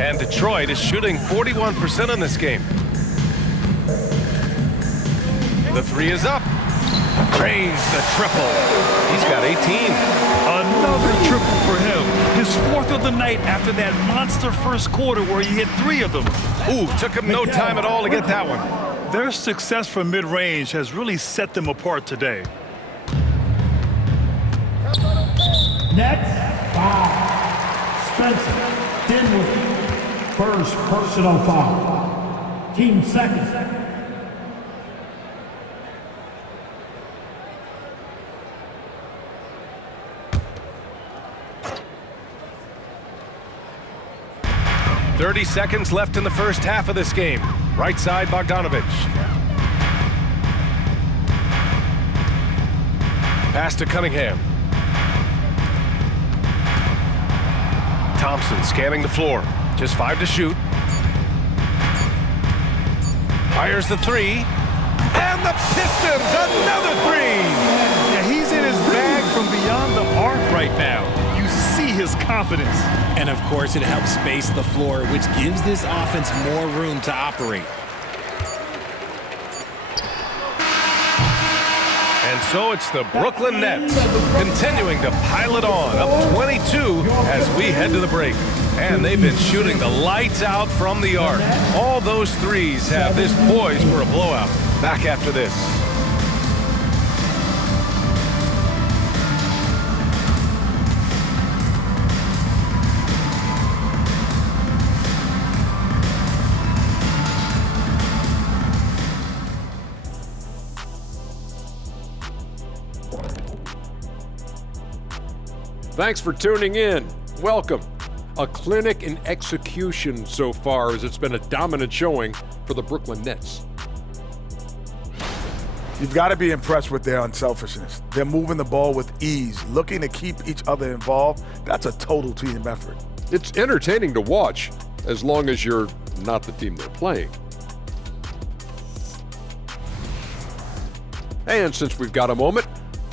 And Detroit is shooting 41% in this game. The 3 is up. Drains the triple. He's got 18. Another triple for him. His His 4th of the night after that monster first quarter where he hit 3 of them. Ooh, took him no time at all to get that one. Their success from mid-range has really set them apart today. Next, foul. Spencer Dinwiddie. First personal foul. Team second. 30 seconds left in the first half of this game. Right side, Bogdanovic. Pass to Cunningham. Thompson scanning the floor. Just 5 to shoot. Fires the 3. And the Pistons, another 3! Yeah, he's in his bag from beyond the arc right now. You see his confidence. And of course, it helps space the floor, which gives this offense more room to operate. And so it's the Brooklyn Nets continuing to pile it on, up 22 as we head to the break. And they've been shooting the lights out from the arc. All those threes have this poised for a blowout. Back after this. Thanks for tuning in. Welcome. A clinic in execution so far, as it's been a dominant showing for the Brooklyn Nets. You've got to be impressed with their unselfishness. They're moving the ball with ease, looking to keep each other involved. That's a total team effort. It's entertaining to watch, as long as you're not the team they're playing. And since we've got a moment,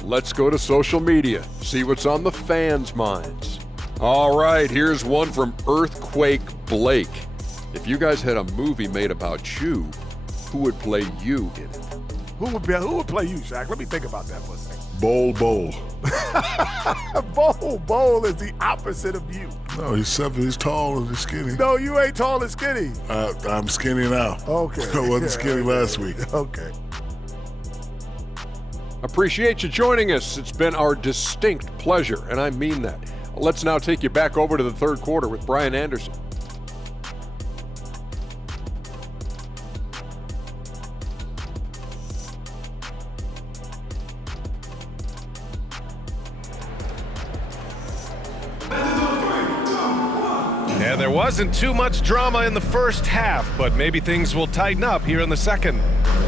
let's go to social media, see what's on the fans' minds. All right, here's one from Earthquake Blake. If you guys had a movie made about you, who would play you in it? Who would play you, Shaq? Let me think about that for a second. Bol. Bol is the opposite of you. No, he's tall and he's skinny. No, you ain't tall and skinny. I'm skinny now. Okay. I wasn't skinny last week. Okay. Appreciate you joining us. It's been our distinct pleasure, and I mean that. Let's now take you back over to the third quarter with Brian Anderson. And there wasn't too much drama in the first half, but maybe things will tighten up here in the second.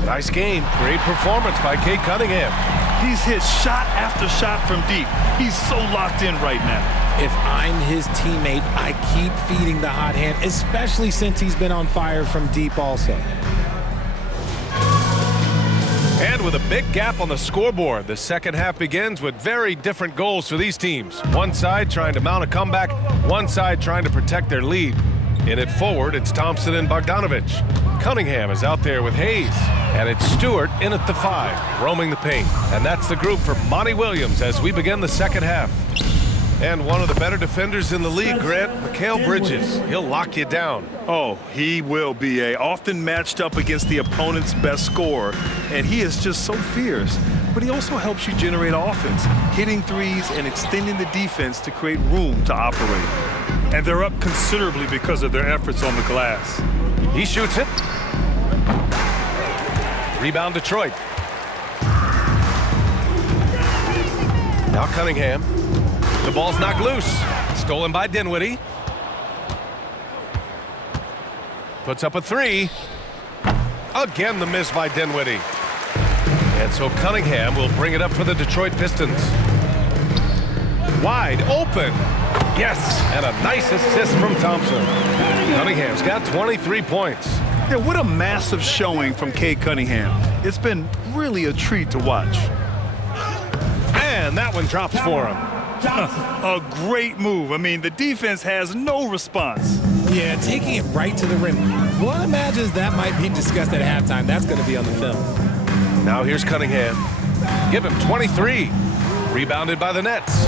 Nice game. Great performance by Cade Cunningham. He's hit shot after shot from deep. He's so locked in right now. If I'm his teammate, I keep feeding the hot hand, especially since he's been on fire from deep also. And with a big gap on the scoreboard, the second half begins with very different goals for these teams. One side trying to mount a comeback, one side trying to protect their lead. In it forward, it's Thompson and Bogdanovic. Cunningham is out there with Hayes. And it's Stewart in at the 5, roaming the paint. And that's the group for Monty Williams as we begin the second half. And one of the better defenders in the league, Grant, Mikal Bridges. He'll lock you down. Oh, he will be often matched up against the opponent's best scorer. And he is just so fierce. But he also helps you generate offense, hitting threes and extending the defense to create room to operate. And they're up considerably because of their efforts on the glass. He shoots it. Rebound Detroit. Now Cunningham. The ball's knocked loose. Stolen by Dinwiddie. Puts up a 3. Again the miss by Dinwiddie. And so Cunningham will bring it up for the Detroit Pistons. Wide open. Yes, and a nice assist from Thompson. Cunningham's got 23 points. Yeah, what a massive showing from Cade Cunningham. It's been really a treat to watch. And that one drops for him. A great move. I mean, the defense has no response. Yeah, taking it right to the rim. One imagines that might be discussed at halftime. That's going to be on the film. Now here's Cunningham. Give him 23. Rebounded by the Nets.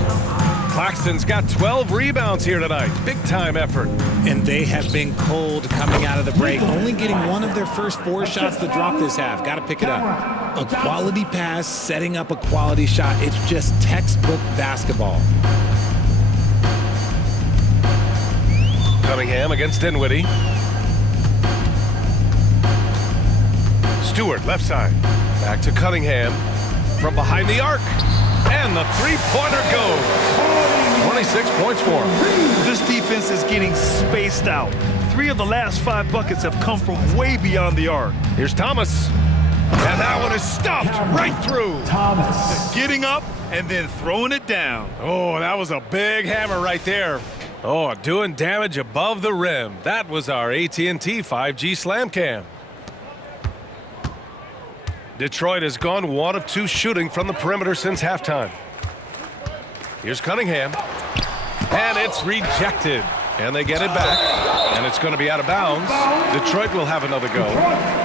Claxton's got 12 rebounds here tonight. Big-time effort. And they have been cold coming out of the break, only getting one of their first 4 shots to drop this half. Got to pick it up. A quality pass, setting up a quality shot. It's just textbook basketball. Cunningham against Dinwiddie. Stewart, left side. Back to Cunningham. From behind the arc. And the three-pointer goes. 26 points for him. This defense is getting spaced out. 3 of the last 5 buckets have come from way beyond the arc. Here's Thomas. And that one is stuffed right through. Thomas getting up and then throwing it down. Oh, that was a big hammer right there. Oh, doing damage above the rim. That was our AT&T 5G Slam Cam. Detroit has gone 1 of 2 shooting from the perimeter since halftime. Here's Cunningham. And it's rejected. And they get it back. And it's going to be out of bounds. Detroit will have another go.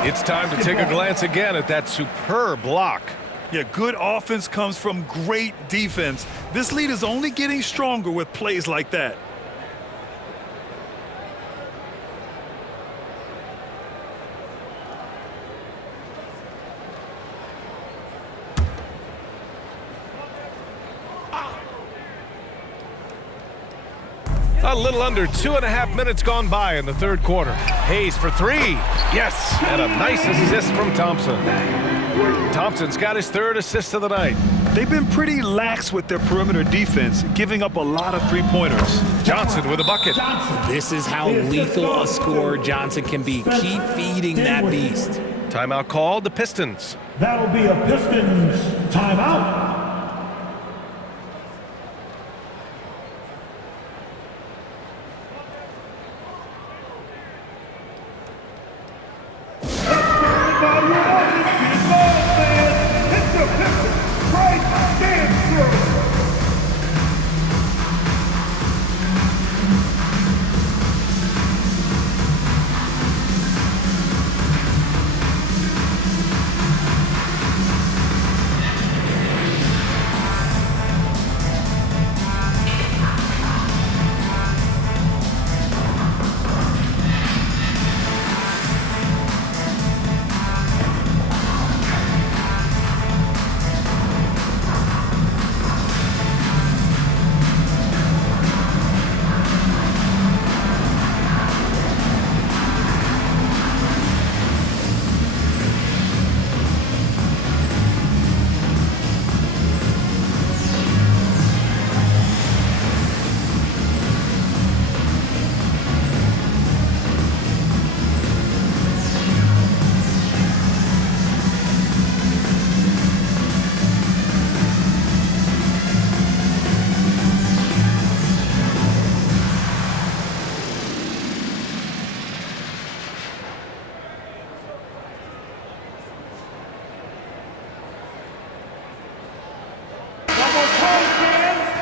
It's time to take a glance again at that superb block. Yeah, good offense comes from great defense. This lead is only getting stronger with plays like that. A little under 2.5 minutes gone by in the third quarter. Hayes for 3. Yes, and a nice assist from Thompson. Thompson's got his 3rd assist of the night. They've been pretty lax with their perimeter defense, giving up a lot of three-pointers. Johnson with a bucket. This is how lethal a scorer Johnson can be. Keep feeding that beast. Timeout called, the Pistons. That'll be a Pistons timeout.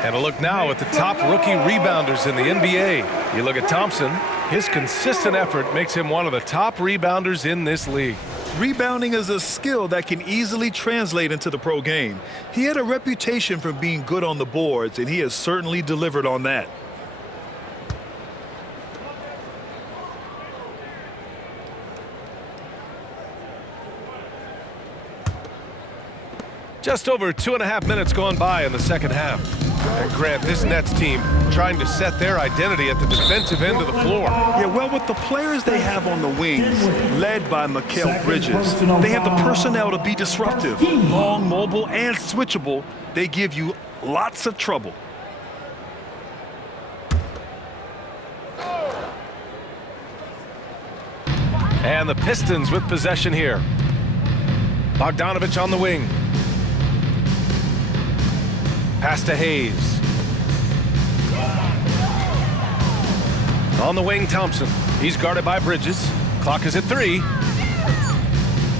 And a look now at the top rookie rebounders in the NBA. You look at Thompson. His consistent effort makes him one of the top rebounders in this league. Rebounding is a skill that can easily translate into the pro game. He had a reputation for being good on the boards, and he has certainly delivered on that. Just over 2.5 minutes gone by in the second half. And Grant, this Nets team trying to set their identity at the defensive end of the floor. Yeah, well, with the players they have on the wings, led by Mikal Bridges, they have the personnel to be disruptive. Long, mobile, and switchable, they give you lots of trouble. And the Pistons with possession here. Bogdanovich on the wing. Pass to Hayes. On the wing, Thompson. He's guarded by Bridges. Clock is at 3.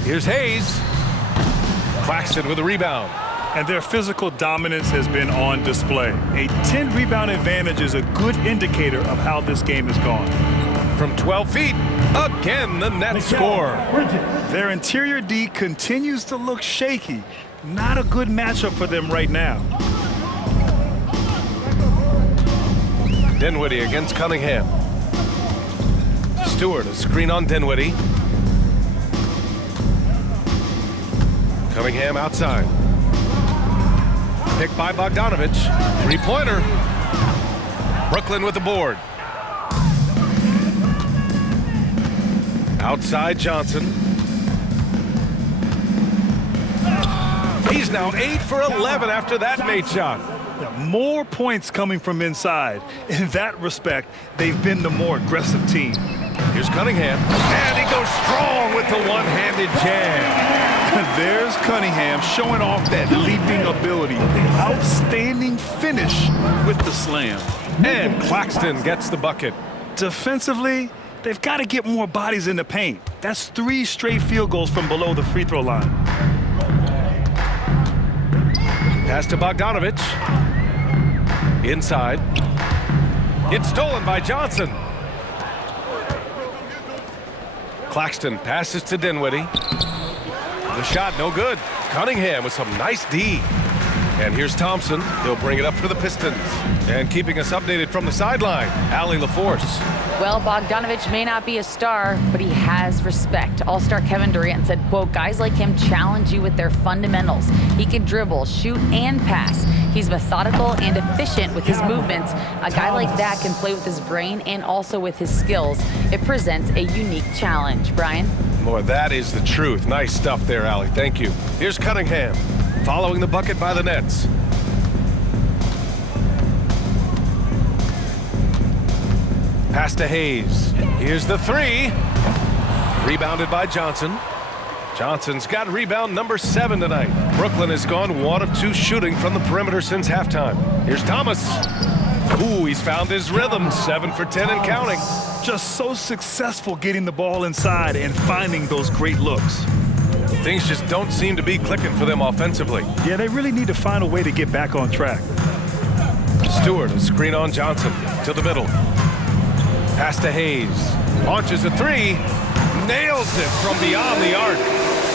Here's Hayes. Claxton with a rebound. And their physical dominance has been on display. A 10-rebound advantage is a good indicator of how this game has gone. From 12 feet, again the Nets score. Their interior D continues to look shaky. Not a good matchup for them right now. Dinwiddie against Cunningham. Stewart, a screen on Dinwiddie. Cunningham outside. Picked by Bogdanovich. Three-pointer. Brooklyn with the board. Outside Johnson. He's now 8 for 11 after that made shot. More points coming from inside. In that respect, they've been the more aggressive team. Here's Cunningham, and he goes strong with the one-handed jam. There's Cunningham showing off that leaping ability. Outstanding finish with the slam. And Claxton gets the bucket. Defensively, they've got to get more bodies in the paint. That's 3 straight field goals from below the free throw line. Pass to Bogdanovich. Inside. It's stolen by Johnson. Claxton passes to Dinwiddie. The shot no good. Cunningham with some nice D. And here's Thompson. He'll bring it up for the Pistons. And keeping us updated from the sideline, Allie LaForce. Well, Bogdanovich may not be a star, but he has respect. All-star Kevin Durant said, quote, guys like him challenge you with their fundamentals. He can dribble, shoot, and pass. He's methodical and efficient with his movements. A guy like that can play with his brain and also with his skills. It presents a unique challenge. Brian? Boy, that is the truth. Nice stuff there, Allie. Thank you. Here's Cunningham, following the bucket by the Nets. Pass to Hayes. Here's the three. Rebounded by Johnson. Johnson's got rebound number 7 tonight. Brooklyn has gone 1 of 2 shooting from the perimeter since halftime. Here's Thomas. Ooh, he's found his rhythm. 7 for 10 and counting. Just so successful getting the ball inside and finding those great looks. Things just don't seem to be clicking for them offensively. Yeah, they really need to find a way to get back on track. Stewart, a screen on Johnson to the middle. Pass to Hayes. Launches a 3. Nails it from beyond the arc.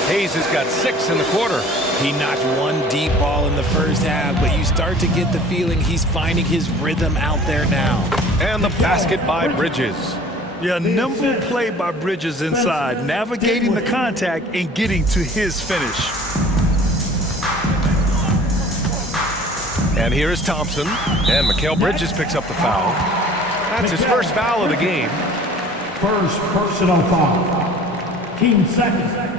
Hayes has got 6 in the quarter. He knocked 1 deep ball in the first half, but you start to get the feeling he's finding his rhythm out there now. And the basket by Bridges. Yeah, nimble play by Bridges inside, navigating the contact and getting to his finish. And here is Thompson. And Mikal Bridges picks up the foul. That's his first foul of the game. First personal foul. Team second.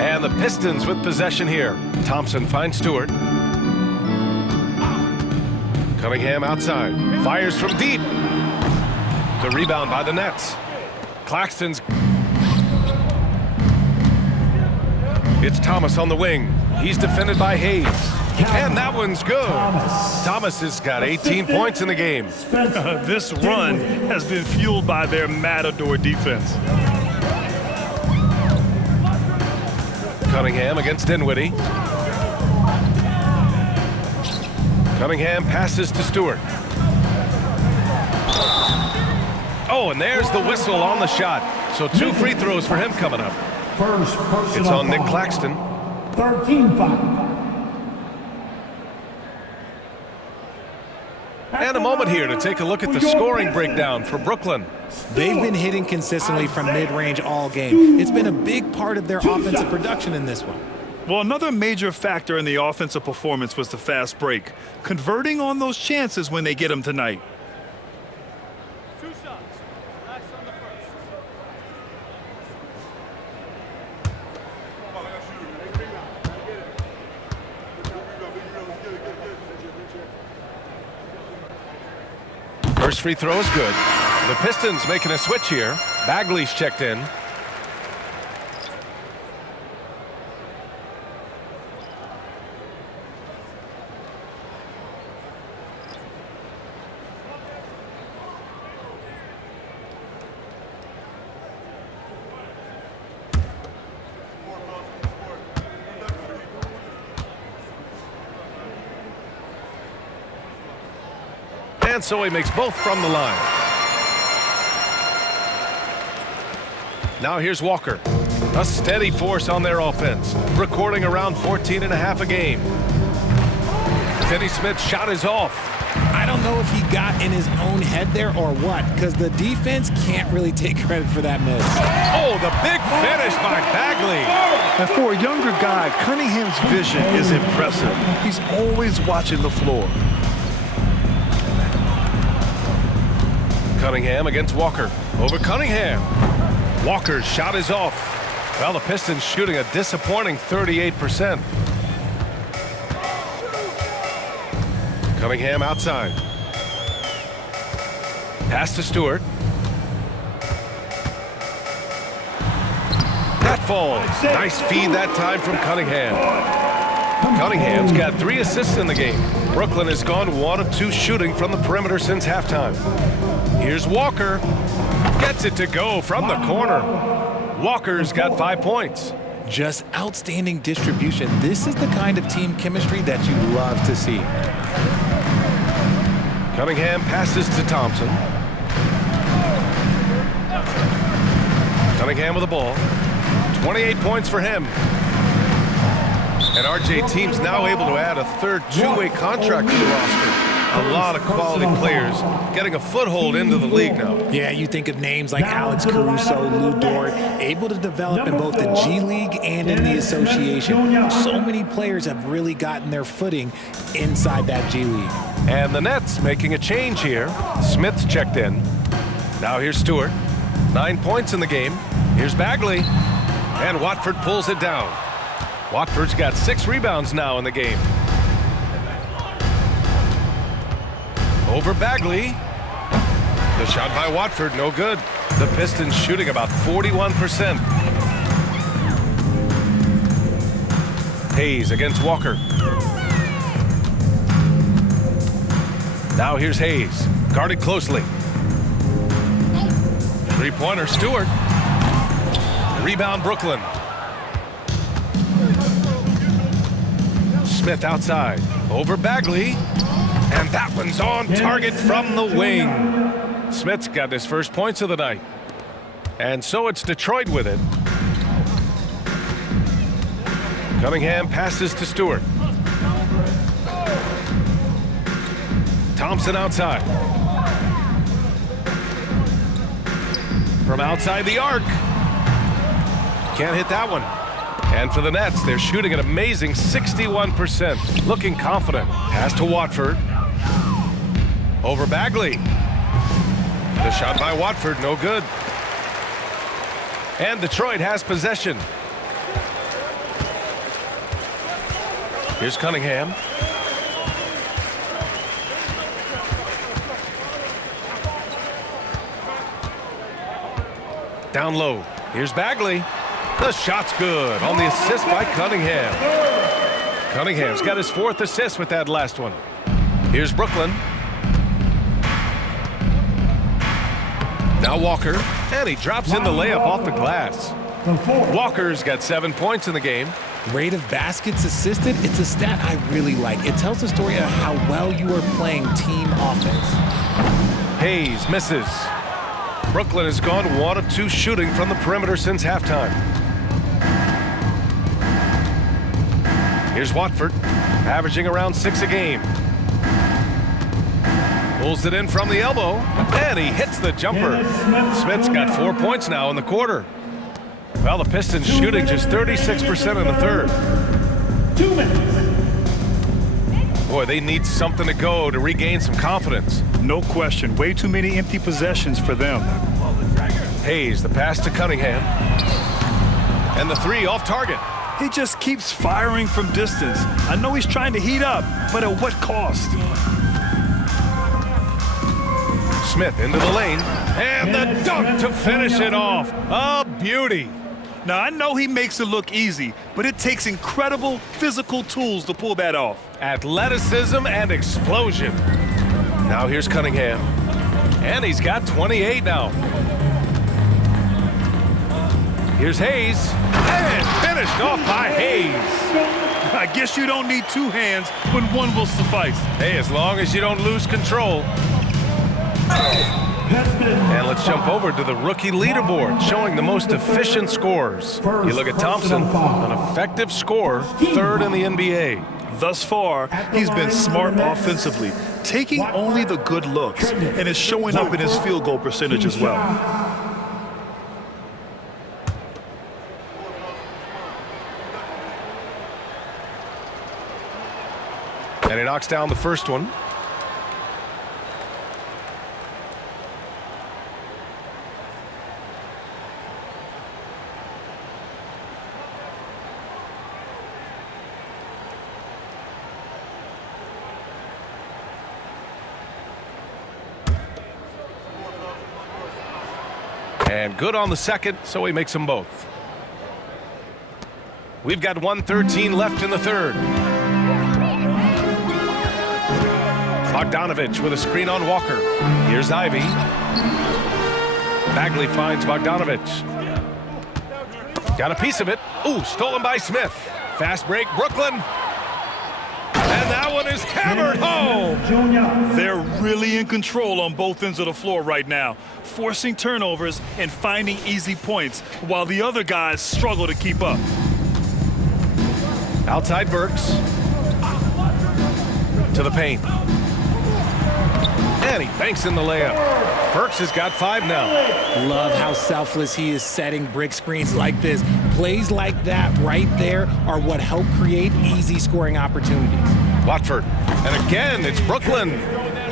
And the Pistons with possession here. Thompson finds Stewart. Cunningham outside. Fires from deep. The rebound by the Nets. Claxton's. It's Thomas on the wing. He's defended by Hayes. And that one's good. Thomas has got 18 points in the game. This run has been fueled by their Matador defense. Cunningham against Dinwiddie. Cunningham passes to Stewart. Oh, and there's the whistle on the shot. So 2 free throws for him coming up. First personal It's on Nick foul. Claxton. 13 foul. And a moment here to take a look at the scoring breakdown for Brooklyn. They've been hitting consistently from mid-range all game. It's been a big part of their offensive production in this one. Well, another major factor in the offensive performance was the fast break, converting on those chances when they get them tonight. 2 shots. Last on the first. First free throw is good. The Pistons making a switch here. Bagley's checked in. And so he makes both from the line. Now here's Walker. A steady force on their offense, recording around 14.5 a game. Finney Smith's shot is off. I don't know if he got in his own head there or what, because the defense can't really take credit for that miss. Oh, the big finish by Bagley. And for a younger guy, Cunningham's vision is impressive. He's always watching the floor. Cunningham against Walker. Over Cunningham. Walker's shot is off. Well, the Pistons shooting a disappointing 38%. Cunningham outside. Pass to Stewart. That falls. Nice feed that time from Cunningham. Cunningham's got 3 assists in the game. Brooklyn has gone 1 of 2 shooting from the perimeter since halftime. Here's Walker. Gets it to go from the corner. Walker's got 5 points. Just outstanding distribution. This is the kind of team chemistry that you love to see. Cunningham passes to Thompson. Cunningham with the ball. 28 points for him. And RJ team's now able to add a third two-way contract to the roster. A lot of quality players getting a foothold into the league now. Yeah, you think of names like Alex Caruso, Lou Dort, able to develop in both the G League and in the association. So many players have really gotten their footing inside that G League. And the Nets making a change here. Smith's checked in. Now here's Stewart. 9 points in the game. Here's Bagley. And Watford pulls it down. Watford's got 6 rebounds now in the game. Over Bagley. The shot by Watford, no good. The Pistons shooting about 41%. Hayes against Walker. Now here's Hayes, guarded closely. Three-pointer, Stewart. Rebound, Brooklyn. Smith outside, over Bagley. And that one's on target from the wing. Smith's got his first points of the night. And so it's Detroit with it. Cunningham passes to Stewart. Thompson outside. From outside the arc. Can't hit that one. And for the Nets, they're shooting an amazing 61%. Looking confident. Pass to Watford. Over Bagley. The shot by Watford, no good. And Detroit has possession. Here's Cunningham. Down low. Here's Bagley. The shot's good on the assist by Cunningham. Cunningham's got his 4th assist with that last one. Here's Brooklyn. Now Walker, and he drops in the layup off the glass. Walker's got 7 points in the game. Rate of baskets assisted, it's a stat I really like. It tells the story of how well you are playing team offense. Hayes misses. Brooklyn has gone 1 of 2 shooting from the perimeter since halftime. Here's Watford, averaging around 6 a game. Pulls it in from the elbow, and he hits the jumper. Smith's got 4 points now in the quarter. Well, the Pistons shooting just 36% in the third. 2 minutes. Boy, they need something to go to regain some confidence. No question. Way too many empty possessions for them. Hayes, the pass to Cunningham. And the 3 off target. He just keeps firing from distance. I know he's trying to heat up, but at what cost? Smith into the lane, and the dunk to finish it off. A beauty. Now, I know he makes it look easy, but it takes incredible physical tools to pull that off. Athleticism and explosion. Now here's Cunningham, and he's got 28 now. Here's Hayes, and finished off by Hayes. I guess you don't need 2 hands when 1 will suffice. Hey, as long as you don't lose control. And let's jump over to the rookie leaderboard, showing the most efficient scores. You look at Thompson, an effective scorer, third in the NBA. Thus far, he's been smart offensively, taking only the good looks, and is showing up in his field goal percentage as well. And he knocks down the first one. And good on the second, so he makes them both. We've got 1:13 left in the third. Bogdanovich with a screen on Walker. Here's Ivy. Bagley finds Bogdanovich. Got a piece of it. Ooh, stolen by Smith. Fast break, Brooklyn. And that one is hammered home. They're really in control on both ends of the floor right now, forcing turnovers and finding easy points while the other guys struggle to keep up. Outside Burks. To the paint. And he banks in the layup. Burks has got 5 now. Love how selfless he is setting brick screens like this. Plays like that right there are what help create easy scoring opportunities. Watford. And again, it's Brooklyn.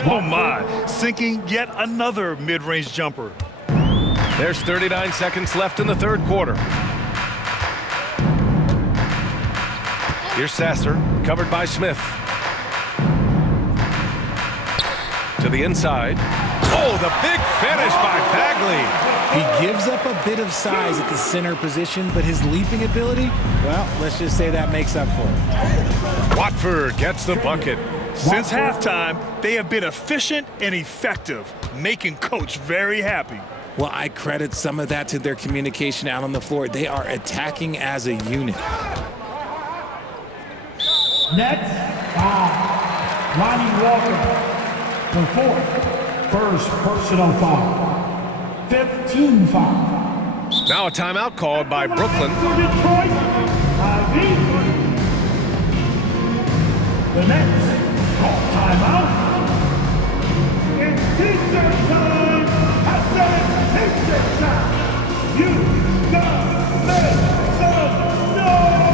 Oh my, sinking yet another mid-range jumper. There's 39 seconds left in the third quarter. Here's Sasser, covered by Smith. To the inside. Oh, the big finish by Bagley. He gives up a bit of size at the center position, but his leaping ability, well, let's just say that makes up for it. Watford gets the bucket. Since halftime, they have been efficient and effective, making Coach very happy. Well, I credit some of that to their communication out on the floor. They are attacking as a unit. Next, foul. Lonnie Walker. The first personal foul. 15 foul. Now a timeout called by Brooklyn. Detroit, the Nets call timeout. It's T-shirt time. I said it's T-shirt time. You got make some noise.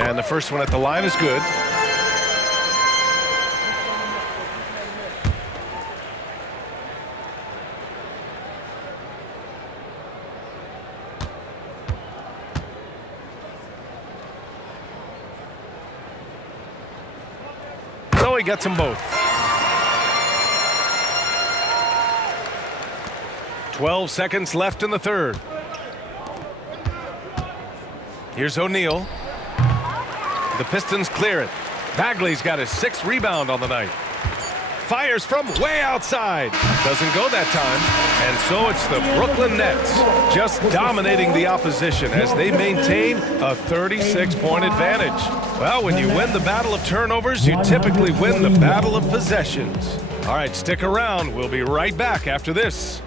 And the first one at the line is good. So he gets them both. 12 seconds left in the third. Here's O'Neal. The Pistons clear it. Bagley's got his 6th rebound on the night. Fires from way outside. Doesn't go that time. And so it's the Brooklyn Nets just dominating the opposition as they maintain a 36-point advantage. Well, when you win the battle of turnovers, you typically win the battle of possessions. All right, stick around. We'll be right back after this.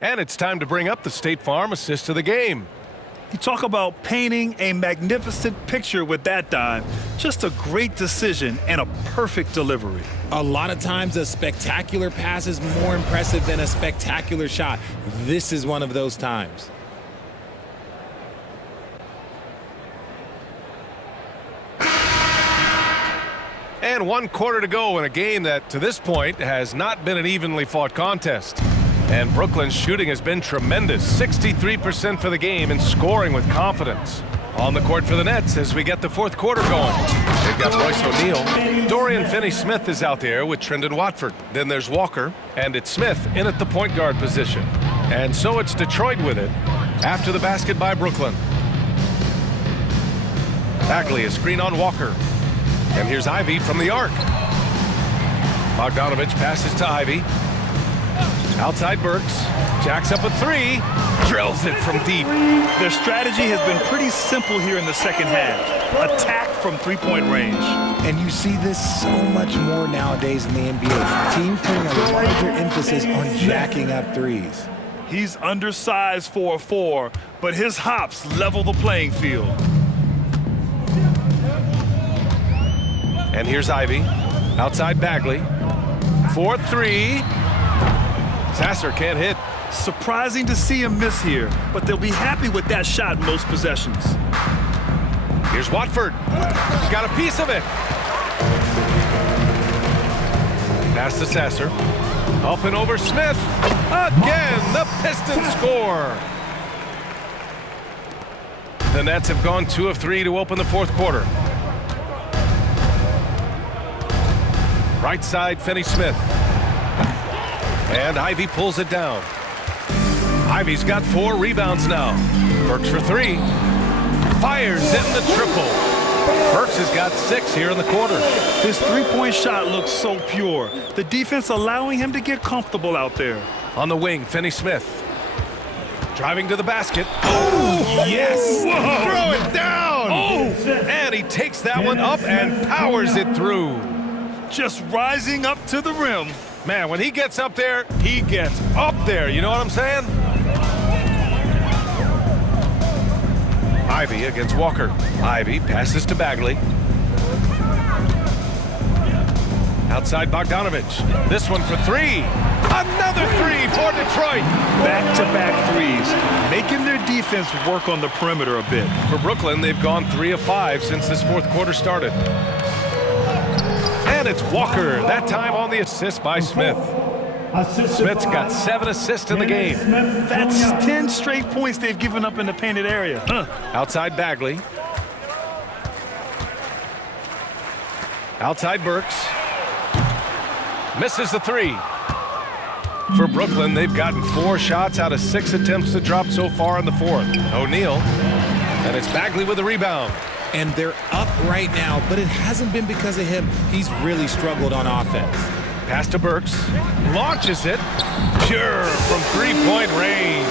And it's time to bring up the State Farm assist of the game. You talk about painting a magnificent picture with that dime. Just a great decision and a perfect delivery. A lot of times a spectacular pass is more impressive than a spectacular shot. This is one of those times. And 1 quarter to go in a game that, to this point, has not been an evenly fought contest. And Brooklyn's shooting has been tremendous. 63% for the game and scoring with confidence. On the court for the Nets as we get the 4th quarter going. They've got Royce O'Neal. Dorian Finney-Smith is out there with Trendon Watford. Then there's Walker. And it's Smith in at the point guard position. And so it's Detroit with it after the basket by Brooklyn. Bagley, a screen on Walker. And here's Ivy from the arc. Bogdanovich passes to Ivy. Outside Burks, jacks up a 3, drills it from deep. Their strategy has been pretty simple here in the second half. Attack from 3-point range. And you see this so much more nowadays in the NBA. Teams putting a larger emphasis on jacking up threes. He's undersized for a 4, but his hops level the playing field. And here's Ivy, outside Bagley, 4-3. Sasser can't hit. Surprising to see him miss here, but they'll be happy with that shot in most possessions. Here's Watford. He's got a piece of it. Pass to Sasser. Up and over Smith. Again, the Pistons score. The Nets have gone 2 of 3 to open the 4th quarter. Right side, Finney-Smith. And Ivy pulls it down. Ivy's got 4 rebounds now. Burks for 3. Fires in the triple. Burks has got 6 here in the quarter. His 3-point shot looks so pure. The defense allowing him to get comfortable out there. On the wing, Finney-Smith. Driving to the basket. Oh, yes! Whoa. Throw it down! Oh! And he takes that one up and powers it through. Just rising up to the rim. Man, when he gets up there, he gets up there. You know what I'm saying? Ivy against Walker. Ivy passes to Bagley. Outside Bogdanovich. This one for 3. Another 3 for Detroit. Back-to-back threes, making their defense work on the perimeter a bit. For Brooklyn, they've gone 3 of 5 since this 4th quarter started. And it's Walker, that time on the assist by Smith. Smith's got 7 assists in the game. That's 10 straight points they've given up in the painted area. Outside Bagley. Outside Burks. Misses the 3. For Brooklyn, they've gotten 4 shots out of 6 attempts to drop so far in the 4th. O'Neal. And it's Bagley with a rebound. And they're up right now, but it hasn't been because of him. He's really struggled on offense. Pass to Burks. Launches it. Pure from 3-point range.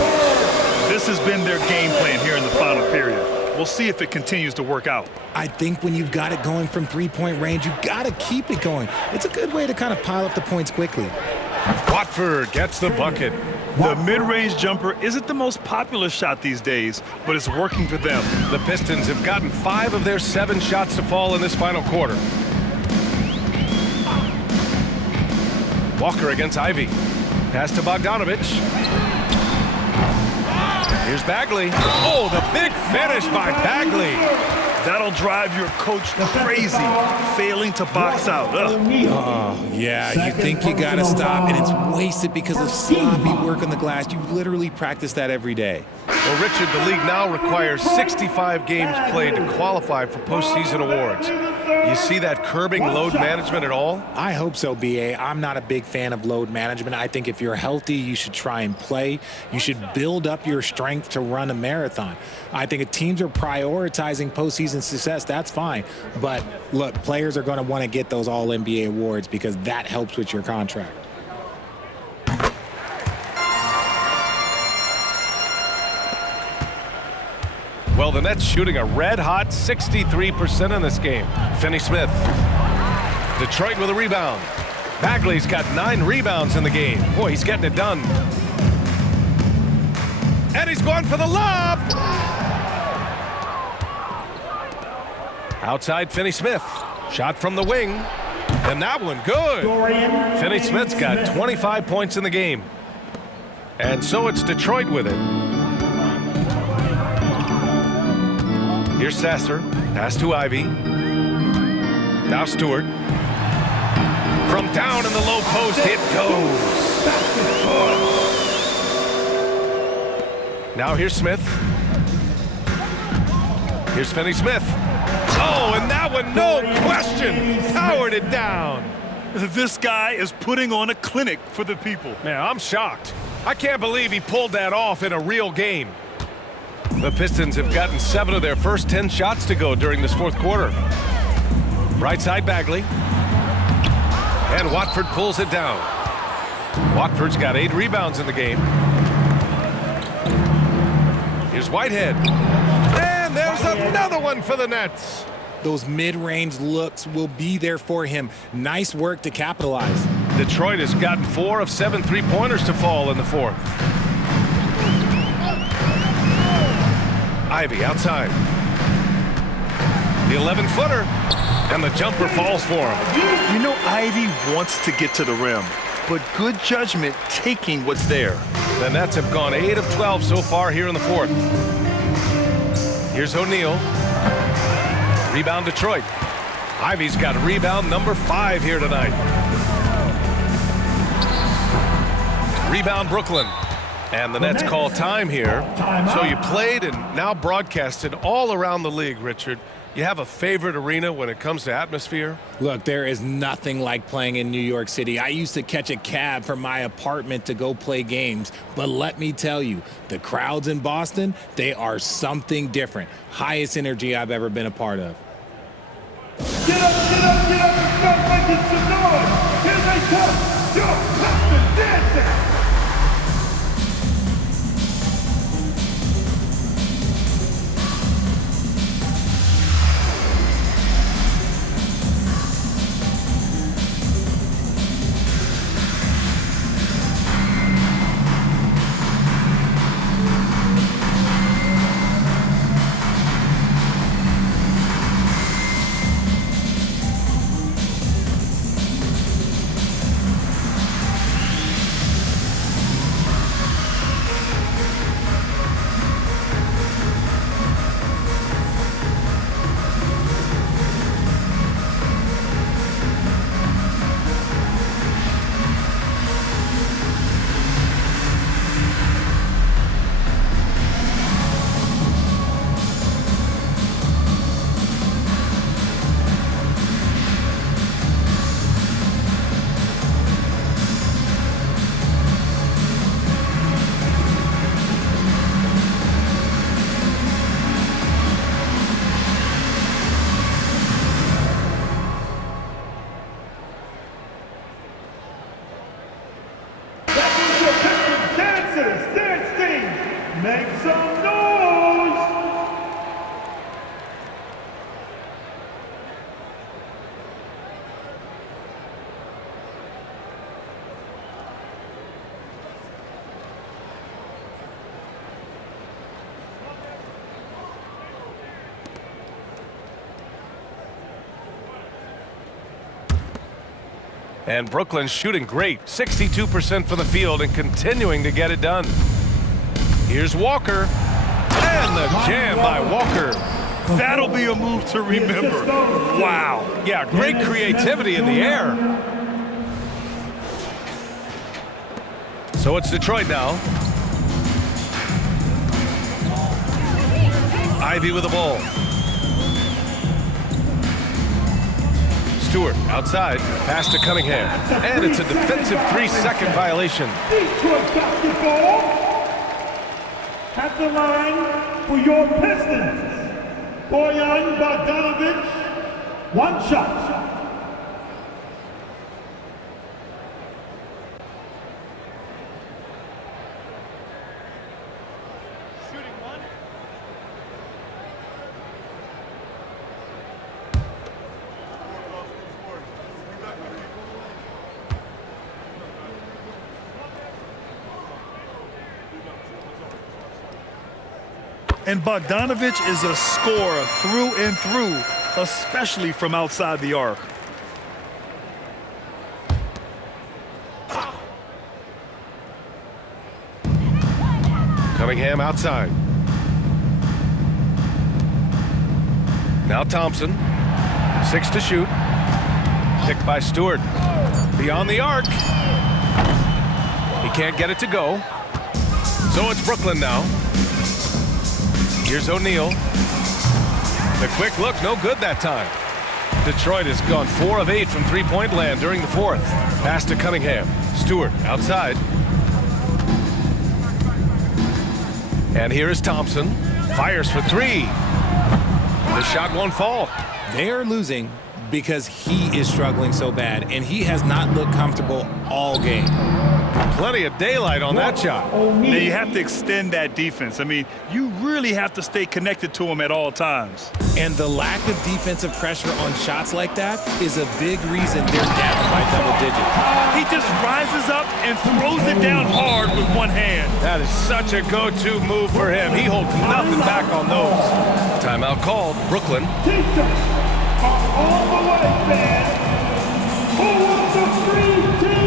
This has been their game plan here in the final period. We'll see if it continues to work out. I think when you've got it going from three-point range, you've got to keep it going. It's a good way to kind of pile up the points quickly. Watford gets the bucket. The mid-range jumper isn't the most popular shot these days, but it's working for them. The Pistons have gotten 5 of their 7 shots to fall in this final quarter. Walker against Ivy. Pass to Bogdanovich. Here's Bagley. Oh, the big finish by Bagley. That'll drive your coach crazy, failing to box out. Oh, yeah, you think you got to stop, and it's wasted because of sloppy work on the glass. You literally practice that every day. Well, Richard, the league now requires 65 games played to qualify for postseason awards. You see that curbing load management at all? I hope so, B.A. I'm not a big fan of load management. I think if you're healthy, you should try and play. You should build up your strength to run a marathon. I think if teams are prioritizing postseason success, that's fine. But, look, players are going to want to get those All-NBA awards because that helps with your contract. Well, the Nets shooting a red-hot 63% in this game. Finney-Smith. Detroit with a rebound. Bagley's got 9 rebounds in the game. Boy, he's getting it done. And he's going for the lob! Outside Finney-Smith. Shot from the wing. And that one, good. Finney-Smith's got 25 points in the game. And so it's Detroit with it. Here's Sasser. Pass to Ivy. Now Stewart. From down in the low post, it goes. Now here's Smith. Here's Finney-Smith. Oh, and that one, no question, powered it down. This guy is putting on a clinic for the people. Man, I'm shocked. I can't believe he pulled that off in a real game. The Pistons have gotten 7 of their first 10 shots to go during this fourth quarter. Right side Bagley. And Watford pulls it down. Watford's got 8 rebounds in the game. Here's Whitehead. And there's another one for the Nets. Those mid-range looks will be there for him. Nice work to capitalize. Detroit has gotten 4 of 7 three-pointers to fall in the fourth. Ivy outside. The 11-footer. And the jumper falls for him. You know, Ivy wants to get to the rim, but good judgment taking what's there. The Nets have gone 8 of 12 so far here in the fourth. Here's O'Neal. Rebound Detroit. Ivy's got rebound number 5 here tonight. Rebound Brooklyn. And the Nets call time here. So you played and now broadcasted all around the league, Richard. You have a favorite arena when it comes to atmosphere? Look, there is nothing like playing in New York City. I used to catch a cab from my apartment to go play games. But let me tell you, the crowds in Boston, they are something different. Highest energy I've ever been a part of. Get up, get up, get up and start making some noise. Here they come, your Pistons dancing. And Brooklyn's shooting great, 62% from the field and continuing to get it done. Here's Walker, and the jam by Walker. That'll be a move to remember. Wow. Yeah, great creativity in the air. So it's Detroit now. Ivy with the ball. Stewart outside, pass to Cunningham. And it's a defensive 3-second violation. Detroit basketball at the line for your Pistons. Bojan Bogdanovic, one shot. And Bogdanovic is a scorer through and through, especially from outside the arc. Cunningham outside. Now Thompson, 6 to shoot. Picked by Stewart. Beyond the arc. He can't get it to go. So it's Brooklyn now. Here's O'Neal. The quick look, no good that time. Detroit has gone 4 of 8 from three-point land during the fourth. Pass to Cunningham. Stewart outside. And here is Thompson. Fires for 3. The shot won't fall. They're losing because he is struggling so bad, and he has not looked comfortable all game. Plenty of daylight on that shot. Now you have to extend that defense. I mean, you really have to stay connected to him at all times. And the lack of defensive pressure on shots like that is a big reason they're down by double digits. He just rises up and throws it down hard with one hand. That is such a go-to move for him. He holds nothing back on those. Timeout called. Brooklyn. All the way, fans. Who wants a free team?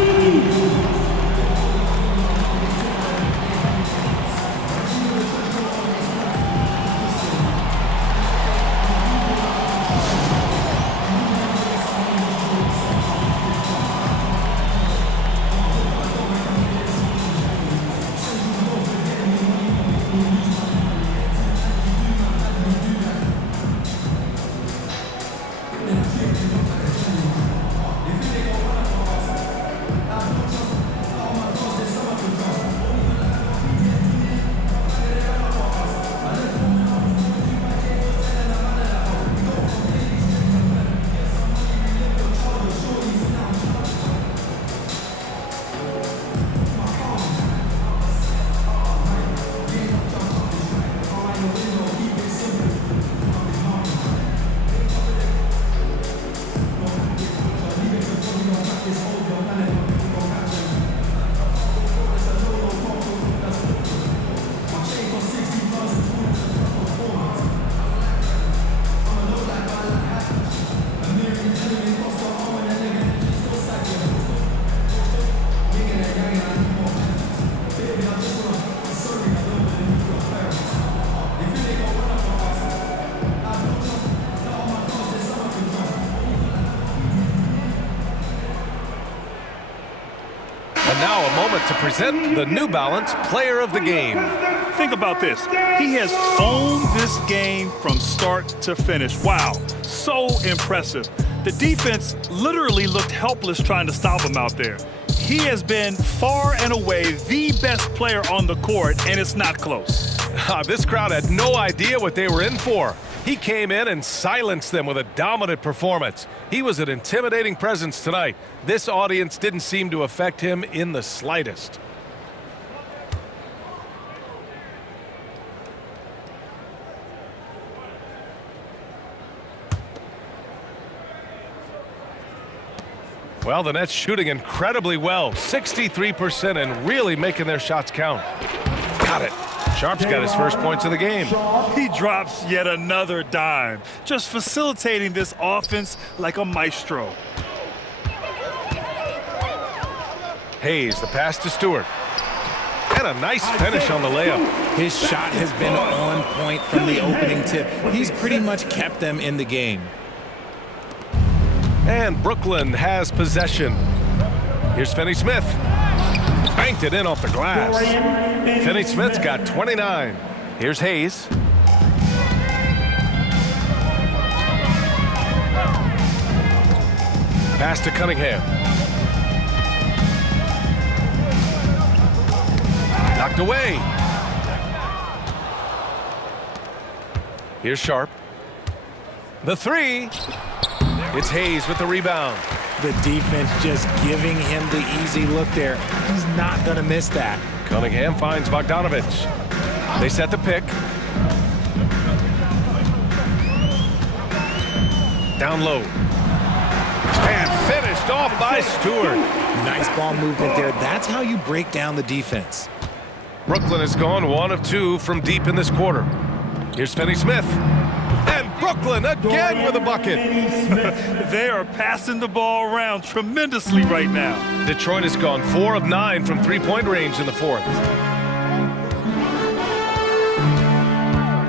Now a moment to present the New Balance Player of the Game. Think about this. He has owned this game from start to finish. Wow, so impressive. The defense literally looked helpless trying to stop him out there. He has been far and away the best player on the court, and it's not close. This crowd had no idea what they were in for. He came in and silenced them with a dominant performance. He was an intimidating presence tonight. This audience didn't seem to affect him in the slightest. Well, the Nets shooting incredibly well, 63%, and really making their shots count. Got it. Sharp's got his first points of the game. He drops yet another dime, just facilitating this offense like a maestro. Hayes, the pass to Stewart. And a nice finish on the layup. His shot has been on point from the opening tip. He's pretty much kept them in the game. And Brooklyn has possession. Here's Finney-Smith. Banked it in off the glass. Finney-Smith's got 29. Here's Hayes. Pass to Cunningham. Knocked away. Here's Sharp. The three. It's Hayes with the rebound. The defense just giving him the easy look there. He's not going to miss that. Cunningham finds Bogdanovich. They set the pick. Down low. And finished off by Stewart. Nice ball movement there. That's how you break down the defense. Brooklyn has gone 1 of 2 from deep in this quarter. Here's Finney-Smith. And Brooklyn again with a bucket. They are passing the ball around tremendously right now. Detroit has gone 4 of 9 from three-point range in the fourth.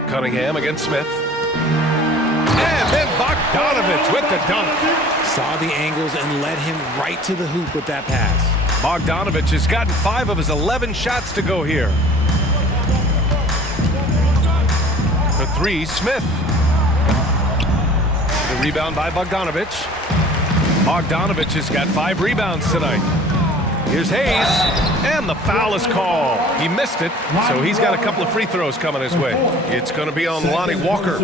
Cunningham against Smith. And then Bogdanovich with the dunk. Saw the angles and led him right to the hoop with that pass. Bogdanovich has gotten 5 of his 11 shots to go here. For 3, Smith. The rebound by Bogdanovich. Bogdanovich has got 5 rebounds tonight. Here's Hayes, and the foul is called. He missed it, so he's got a couple of free throws coming his way. It's going to be on Lonnie Walker.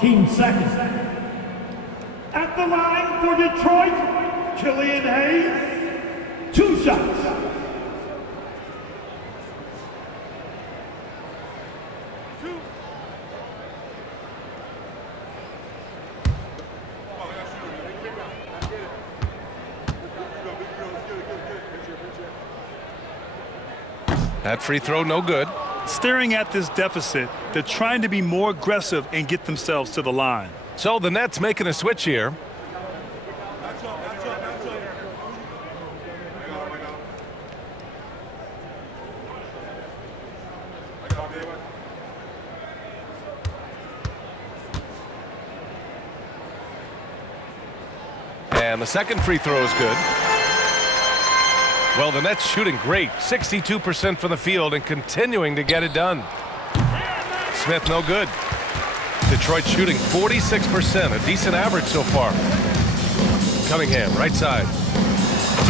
Team second. At the line for Detroit, Killian Hayes, 2 shots. That free throw no good. Staring at this deficit, they're trying to be more aggressive and get themselves to the line. So the Nets making a switch here. And the second free throw is good. Well, the Nets shooting great. 62% from the field and continuing to get it done. Smith no good. Detroit shooting 46%, a decent average so far. Cunningham, right side.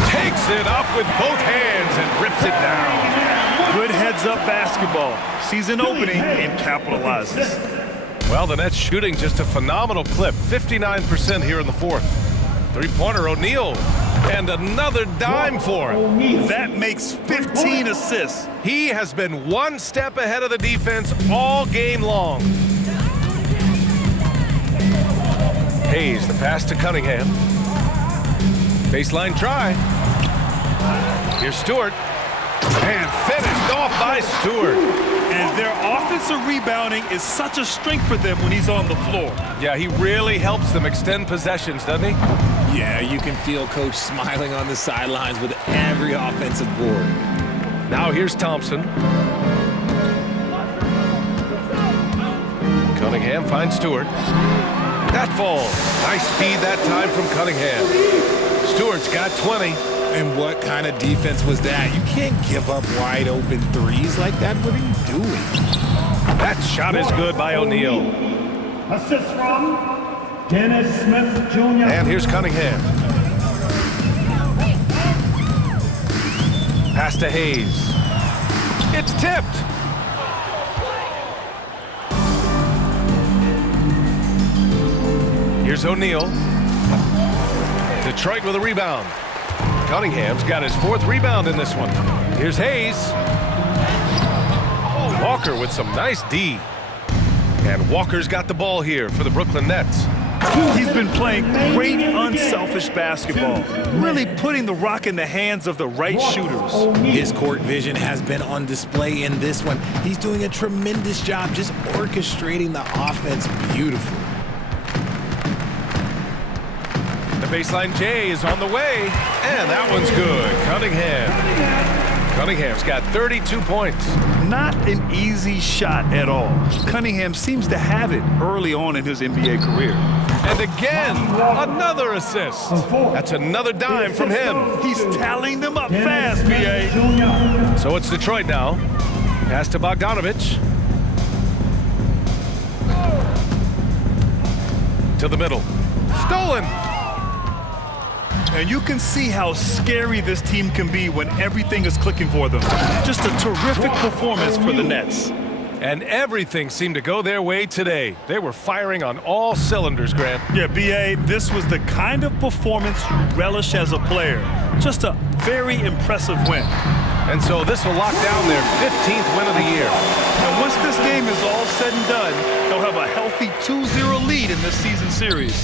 Takes it up with both hands and rips it down. Good heads-up basketball. Sees an opening and capitalizes. Well, the Nets shooting just a phenomenal clip. 59% here in the fourth. Three-pointer, O'Neal. And another dime for him. That makes 15 assists. He has been one step ahead of the defense all game long. Hayes, the pass to Cunningham. Baseline try. Here's Stewart. And finished off by Stewart. And their offensive rebounding is such a strength for them when he's on the floor. Yeah, he really helps them extend possessions, doesn't he? Yeah, you can feel Coach smiling on the sidelines with every offensive board. Now here's Thompson. Cunningham finds Stewart. That falls. Nice feed that time from Cunningham. Stewart's got 20. And what kind of defense was that? You can't give up wide open threes like that. What are you doing? That shot is good by O'Neal. Assist from Dennis Smith Jr. And here's Cunningham. Pass to Hayes. It's tipped. Here's O'Neal. Detroit with a rebound. Cunningham's got his 4th rebound in this one. Here's Hayes. Walker with some nice D. And Walker's got the ball here for the Brooklyn Nets. He's been playing great, unselfish basketball, really putting the rock in the hands of the right shooters. His court vision has been on display in this one. He's doing a tremendous job just orchestrating the offense beautifully. The baseline J is on the way, and that one's good. Cunningham's got 32 points. Not an easy shot at all. Cunningham seems to have it early on in his NBA career. And again, another assist. That's another dime from him. He's tallying them up fast, B.A. So it's Detroit now. Pass to Bogdanovich. To the middle. Stolen. And you can see how scary this team can be when everything is clicking for them. Just a terrific performance for the Nets. And everything seemed to go their way today. They were firing on all cylinders, Grant. Yeah, B.A., this was the kind of performance you relish as a player. Just a very impressive win. And so this will lock down their 15th win of the year. And once this game is all said and done, they'll have a healthy 2-0 lead in this season series.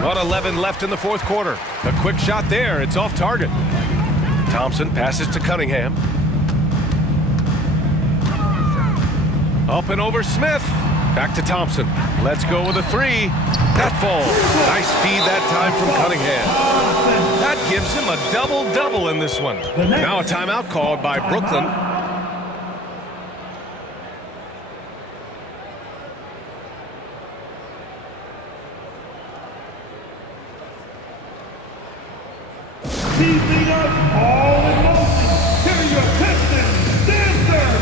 1:11 left in the fourth quarter. A quick shot there. It's off target. Thompson passes to Cunningham. Up and over Smith. Back to Thompson. Let's go with a three. That falls. Nice feed that time from Cunningham. That gives him a double-double in this one. Now a timeout called by Brooklyn. Team leaders all in motion. Here are your Pistons dancers.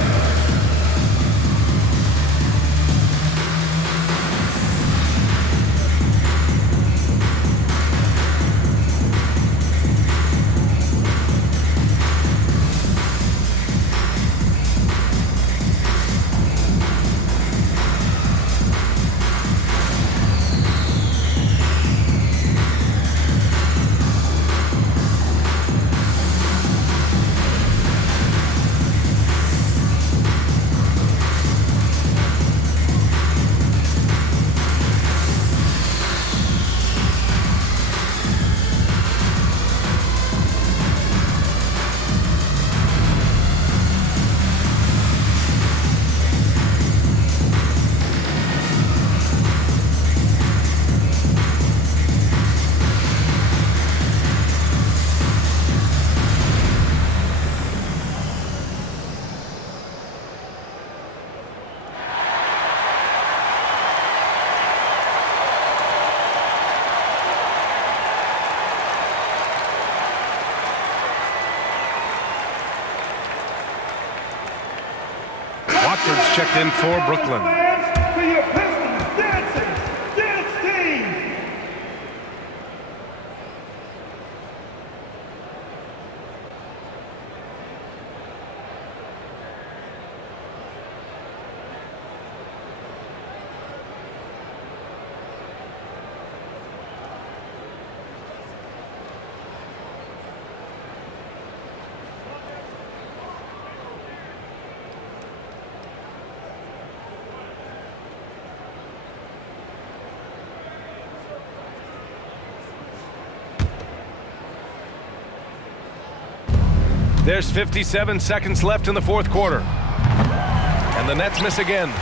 Watford's checked in for Brooklyn. For your Pistons dancers, dance team. There's 57 seconds left in the fourth quarter. And the Nets miss again.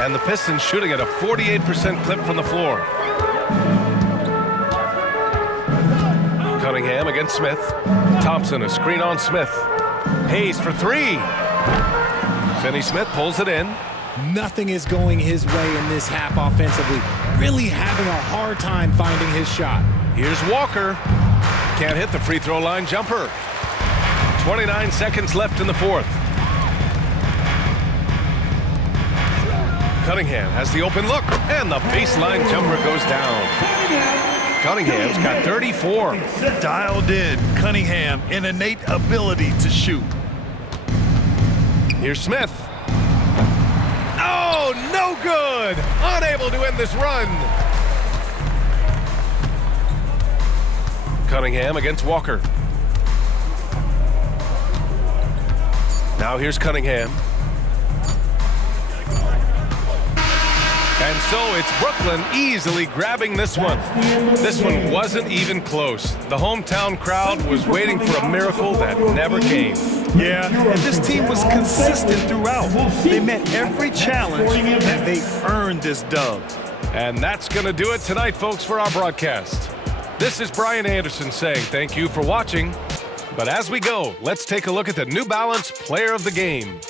And the Pistons shooting at a 48% clip from the floor. Cunningham against Smith. Thompson, a screen on Smith. Hayes for three. Finney-Smith pulls it in. Nothing is going his way in this half offensively. Really having a hard time finding his shot. Here's Walker. Can't hit the free throw line jumper. 29 seconds left in the fourth. Cunningham has the open look, and the baseline jumper goes down. Cunningham's got 34. Dialed in. Cunningham, an innate ability to shoot. Here's Smith. Oh, no good! Unable to end this run. Cunningham against Walker. Now here's Cunningham. And so it's Brooklyn easily grabbing this one. This one wasn't even close. The hometown crowd was waiting for a miracle that never came. Yeah, and this team was consistent throughout. They met every challenge, and they earned this dub. And that's going to do it tonight, folks, for our broadcast. This is Brian Anderson saying thank you for watching. But as we go, let's take a look at the New Balance Player of the Game.